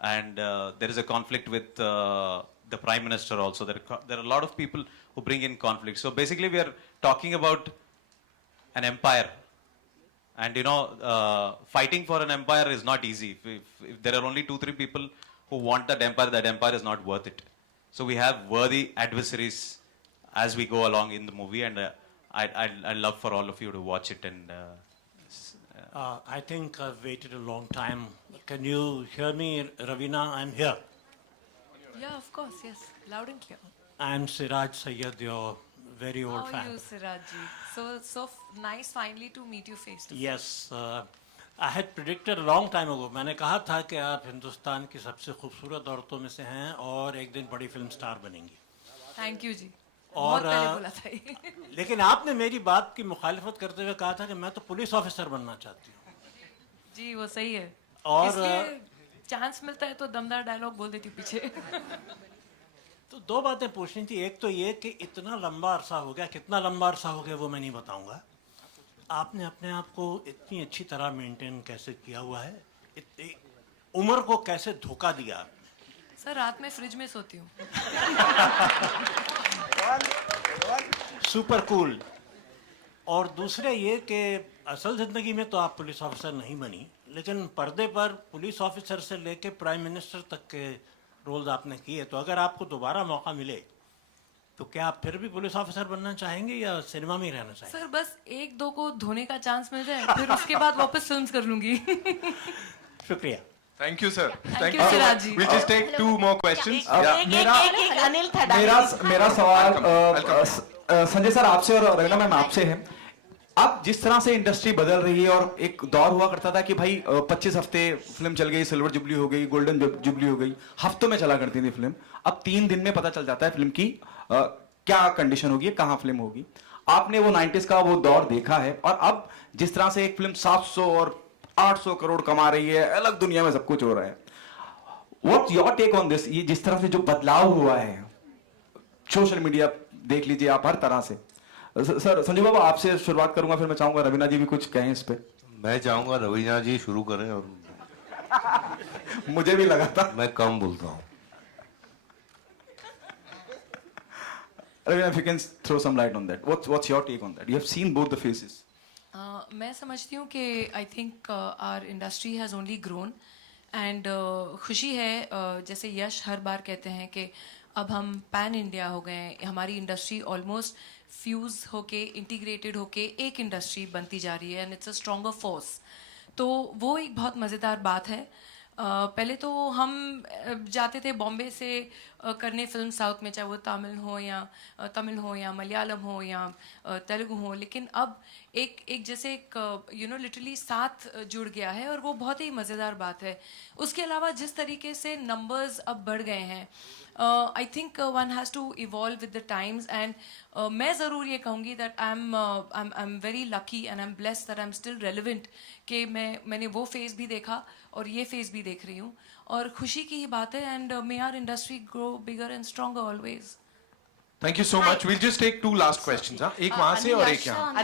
And there is a conflict with the Prime Minister also. There are a lot of people who bring in conflict. So basically we are talking about an empire. And you know, fighting for an empire is not easy. If there are only 2-3 people who want that empire is not worth it. So we have worthy adversaries as we go along in the movie, and I'd love for all of you to watch it. And I think I've waited a long time. Can you hear me, Raveena? I'm here. Yeah, of course, yes. Loud and clear. I'm Siraj Sayyed, your very old fan. How are you, Sirajji? So nice finally to meet you face to face. Yes, I had predicted a long time ago. मैंने कहा था कि आप हिंदुस्तान की सबसे खूबसूरत औरतों में से हैं और एक दिन बड़ी फिल्म स्टार बनेंगी. Thank you जी. और बहुत पहले बोला था ये. लेकिन आपने मेरी बात की मुखालिफत करते हुए कहा था कि मैं तो पुलिस ऑफिसर बनना चाहती हूँ. जी वो सही है. और इसलिए चांस मिलता है तो दमदार डायलॉग बोल देती हूँ पीछे. तो दो बातें पूछनी थी. एक तो ये कि इतना लंबा अरसा हो गया, कितना लंबा अरसा हो गया वो मैं नहीं बताऊंगा. आपने अपने आप को इतनी अच्छी तरह मेंटेन कैसे किया हुआ है? इतनी उम्र को कैसे धोखा दिया आपने? सर रात में फ्रिज में सोती हूँ. Super cool. और दूसरे ये कि असल ज़िंदगी में तो आप पुलिस ऑफिसर नहीं बनी, लेकिन पर्दे पर पुलिस ऑफिसर से लेके प्राइम मिनिस्टर तक के रोल्स आपने किए. तो अगर आपको दोबारा मौका मिले तो क्या आप फिर भी पुलिस ऑफिसर बनना चाहेंगे या सिनेमा में ही रहना चाहेंगे? सर बस 1-2 को धोने का चांस मिल जाए, फिर उसके बाद वापस फिल्म्स कर लूंगी. शुक्रिया. Thank you, sir. Thank you, Siraj ji. We'll just take 2 more questions. मेरा सवाल संजय सर आपसे और रवीना मैम आपसे है. अब जिस तरह से इंडस्ट्री बदल रही है और एक दौर हुआ करता था कि भाई 25 हफ्ते फिल्म चल गई, सिल्वर जुबली हो गई, गोल्डन जुबली हो गई, हफ्तों में चला करती थी फिल्म. अब 3 दिन में पता चल जाता है फिल्म की क्या कंडीशन होगी, कहाँ फिल्म होगी. आपने वो 90s का वो दौर देखा है और अब जिस तरह से एक फिल्म 700 और 800 करोड़ कमा रही है, अलग दुनिया में सब कुछ हो रहा है. What's your take on this? ये जिस तरह से जो बदलाव हुआ है, सोशल मीडिया देख लीजिए आप, हर तरह से. सर संजय बाबा आपसे शुरुआत करूंगा, फिर मैं चाहूंगा रवीना जी भी कुछ कहें इस पे. मैं चाहूंगा रवीना जी शुरू करें. और मुझे भी लगा था मैं कम बोलता हूँ. Raveena, if you can throw some light on that. What's your take on that? You have seen both the faces. मैं समझती हूँ कि I think our industry has only grown and खुशी है जैसे यश हर बार कहते हैं कि अब हम पैन इंडिया हो गए. हमारी इंडस्ट्री ऑलमोस्ट फ्यूज होके इंटीग्रेटेड होके एक इंडस्ट्री बनती जा रही है and it's a stronger force. तो वो एक बहुत मज़ेदार बात है. पहले तो हम जाते थे बॉम्बे से करने फिल्म साउथ में, चाहे वो तमिल हो या मलयालम हो या तेलुगु हो, लेकिन अब एक जैसे एक लिटरली साथ जुड़ गया है और वो बहुत ही मज़ेदार बात है. उसके अलावा जिस तरीके से नंबर्स अब बढ़ गए हैं, I think one has to evolve with the times and मैं ज़रूर ये कहूँगी that I am very lucky and I am blessed that I am still relevant कि मैंने वो फेज़ भी देखा और ये फेज़ भी देख रही हूँ और खुशी की ही बात है. And may our industry grow bigger and stronger always. Thank you so much. We'll just take 2 last questions. एक वहाँ से और एक यहाँ.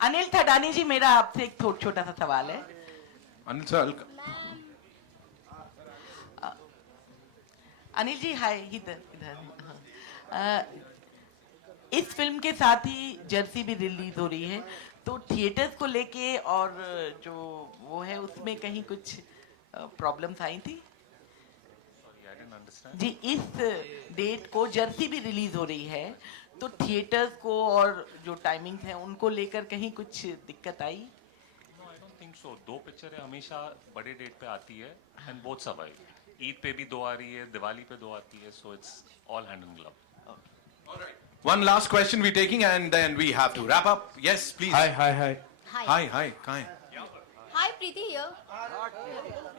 अनिल थडानी जी मेरा आपसे एक छोटा सा सवाल है. अनिल सर. अनिल जी हाय. इधर इस फिल्म के साथ ही जर्सी भी रिलीज हो रही है, तो थिएटर्स को लेके और जो वो है उसमें कहीं कुछ प्रॉब्लम्स आई थी जी? इस डेट को जर्सी भी रिलीज हो रही है, तो थिएटर्स को और जो टाइमिंग्स हैं उनको लेकर कहीं कुछ दिक्कत आई? थिंक सो 2 पिक्चरें हमेशा बड़े डेट पे आती है एंड बोथ सर्वाइव ईद पे भी 2 आ रही है दिवाली पे 2 आती है so it's all hand in glove One last question we're taking and then we have to wrap up. Yes, please. Hi. Hi. कहाँ है? Hi, Preeti here.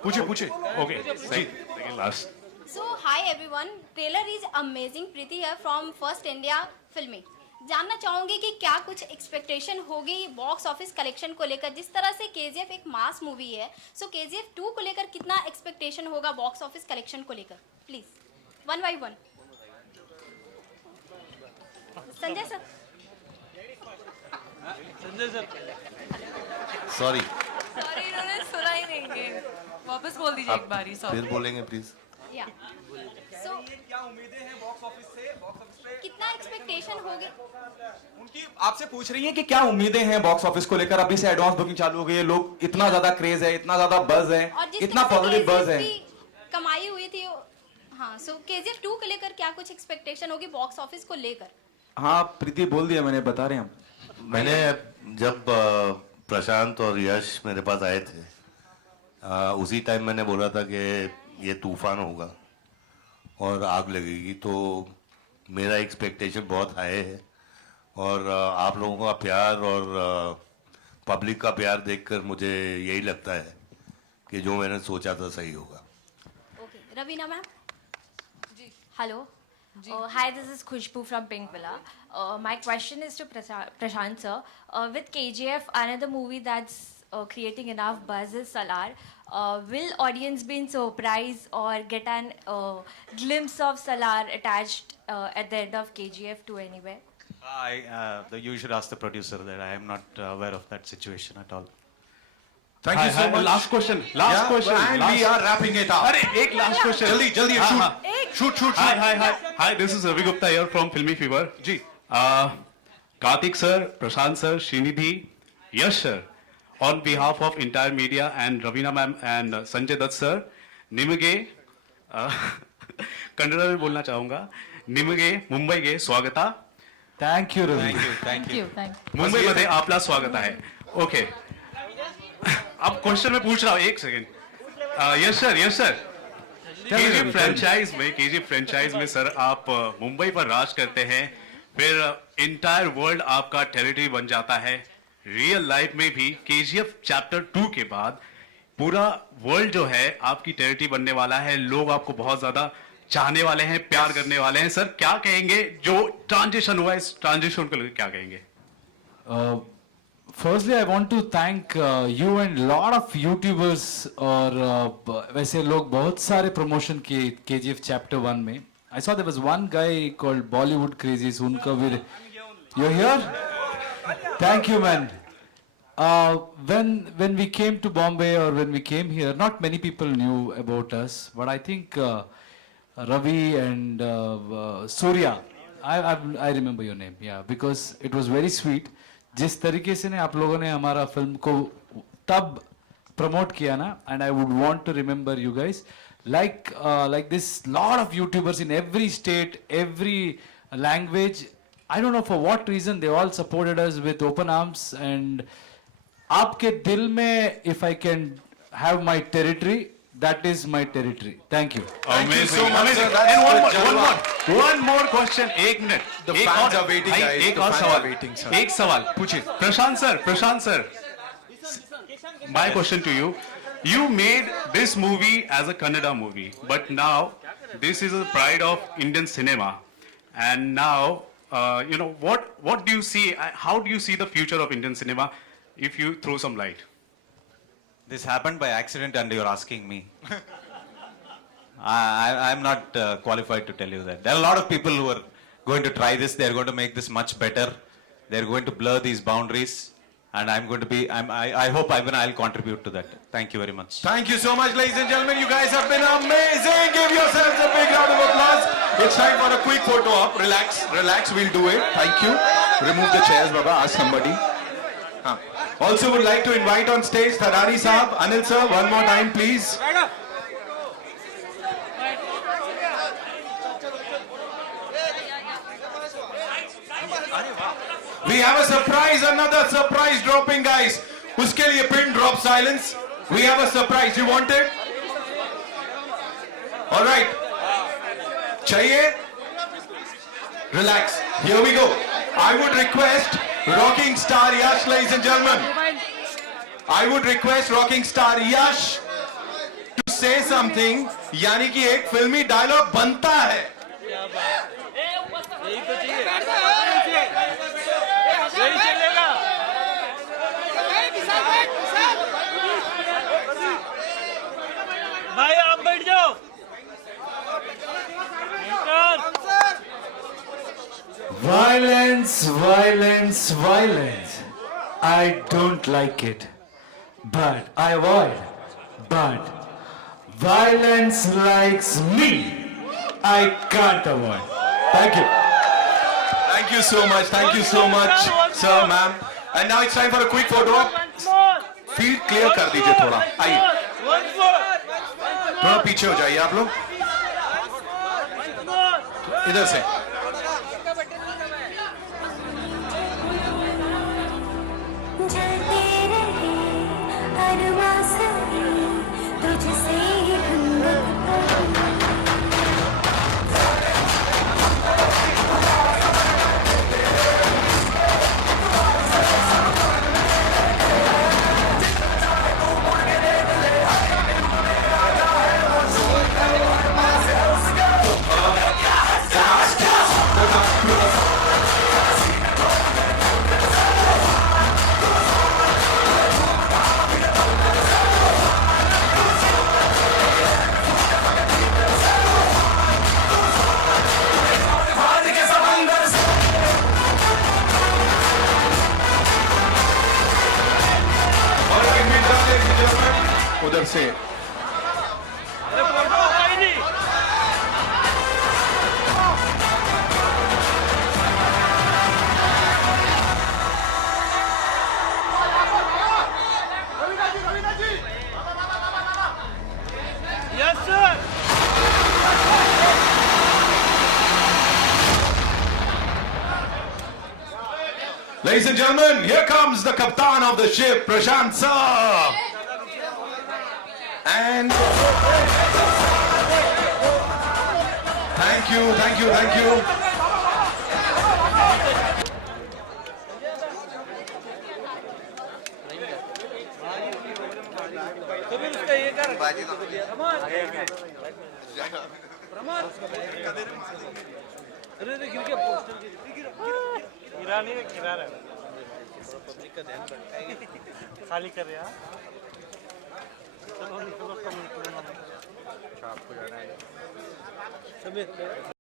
पूछे. Okay. सही. Last. So, hi everyone. Trailer is amazing. Preeti here from First India Filming. जानना चाहूंगी कि क्या कुछ expectation होगी बॉक्स ऑफिस कलेक्शन को लेकर, जिस तरह से KGF एक मास मूवी है, सो KGF 2 को लेकर कितना एक्सपेक्टेशन होगा बॉक्स ऑफिस कलेक्शन को लेकर, please 1 by 1. Sanjay sir. Sorry इन्होंने सुना ही नहीं है. वापस बोल दीजिए एक बारी. फिर बोलेंगे प्लीज. या सो क्या उम्मीदें हैं बॉक्स ऑफिस पे कितना एक्सपेक्टेशन होगी? उनकी आपसे पूछ रही हैं कि क्या उम्मीदें हैं बॉक्स ऑफिस को लेकर. अभी से एडवांस बुकिंग चालू हो गई है, लोग इतना ज्यादा क्रेज है, इतना ज्यादा बज है, इतना पॉजिटिव बज है. कमाई हुई थी. हाँ, सो KGF 2 को लेकर क्या कुछ एक्सपेक्टेशन होगी बॉक्स ऑफिस को लेकर? हाँ प्रीति बोल दिया मैंने, बता रहे हैं हम. मैंने जब प्रशांत और यश मेरे पास आए थे उसी टाइम मैंने बोला था कि ये तूफान होगा और आग लगेगी. तो मेरा एक्सपेक्टेशन बहुत हाई है और आप लोगों का प्यार और पब्लिक का प्यार देखकर मुझे यही लगता है कि जो मैंने सोचा था सही होगा. Okay, Raveena ma'am. जी. Hello. Hi, this is Khushbu from Pink Villa. My question is to Prashanth sir. With KGF, another movie that's creating enough buzz is Salar. Will audience be surprised or get an glimpse of Salar attached at the end of KGF 2 anywhere? You should ask the producer that. I am not aware of that situation at all. Thank you so much. Last question. And we are wrapping it up. अरे एक last question. जल्दी shoot. Hi. This is Ravi Gupta here from Filmy Fever. Ji. Karthik sir, Prashant sir, Srinidhi, Yash sir, on behalf of entire media and Raveena ma'am and Sanjay Dutt sir, निಮಗೆ Kannada में बोलना चाहूँगा. निಮಗೆ मुंबईಗೆ स्वागत. Thank you, Ravi. Thank you. मुंबईमध्ये आपला स्वागत आहे. Okay. अब question में पूछ रहा हूँ, एक second. Yes sir KGF franchise में सर आप मुंबई पर राज करते हैं, फिर इंटायर वर्ल्ड आपका टेरिटरी बन जाता है. रियल लाइफ में भी KGF चैप्टर 2 के बाद पूरा वर्ल्ड जो है आपकी टेरिटरी बनने वाला है. लोग आपको बहुत ज्यादा चाहने वाले हैं, प्यार करने वाले हैं. सर क्या कहेंगे जो ट्रांजिशन हुआ, इस ट्रांजिशन को लेकर क्या कहेंगे? Firstly, I want to thank you and lot of YouTubers और वैसे लोग बहुत सारे promotion किए KGF Chapter 1 में. I saw there was one guy called Bollywood Crazies. उनका भी. You're here? Thank you, man. When we came to Bombay or when we came here, not many people knew about us, but I think Ravi and Surya, I remember your name, yeah, because it was very sweet. जिस तरीके से ने आप लोगों ने हमारा film को तब प्रमोट किया ना, and I would want to remember you guys like this. Lot of YouTubers in every state, every language. I don't know for what reason they all supported us with open arms. And आपके दिल में, if I can have my territory, that is my territory. Thank you. Amazing. One more question. एक minute. The fans are waiting, guys. एक और सवाल. एक सवाल पूछिए. प्रशांत sir. My question to you. You made this movie as a Kannada movie, but now this is a pride of Indian cinema. And now, what do you see? How do you see the future of Indian cinema? If you throw some light. This happened by accident and you're asking me. I'm not qualified to tell you that. There are a lot of people who are going to try this. They're going to make this much better. They're going to blur these boundaries. And I hope I'll contribute to that. Thank you very much. Thank you so much, ladies and gentlemen. You guys have been amazing. Give yourselves a big round of applause. It's time for a quick photo op. Relax. We'll do it. Thank you. Remove the chairs, Baba. Ask somebody. Also would like to invite on stage Thadani Saab, Anil sir, one more time please. We have a surprise, another surprise dropping, guys. उसके लिए pin drop silence. We have a surprise. You want it? All right. चाहिए? Relax. Here we go. I would request rocking star Yash, ladies and gentlemen. I would request rocking star Yash to say something. यानी कि एक फिल्मी dialogue बनता है. भाई आप बैठ जाओ. Violence, violence, violence. I don't like it, but I avoid. But violence likes me. I can't avoid. Thank you. Thank you so much. Thank you so much, sir, ma'am. And now it's time for a quick photo op. Field clear कर दीजिए थोड़ा. आइए. थोड़ा पीछे हो जाइए आप लोग. इधर से. उधर से. Yes, sir. Ladies and gentlemen, here comes the captain of the ship, Prashanth sir. And thank you, thank you, thank you. खाली कर रहे हैं.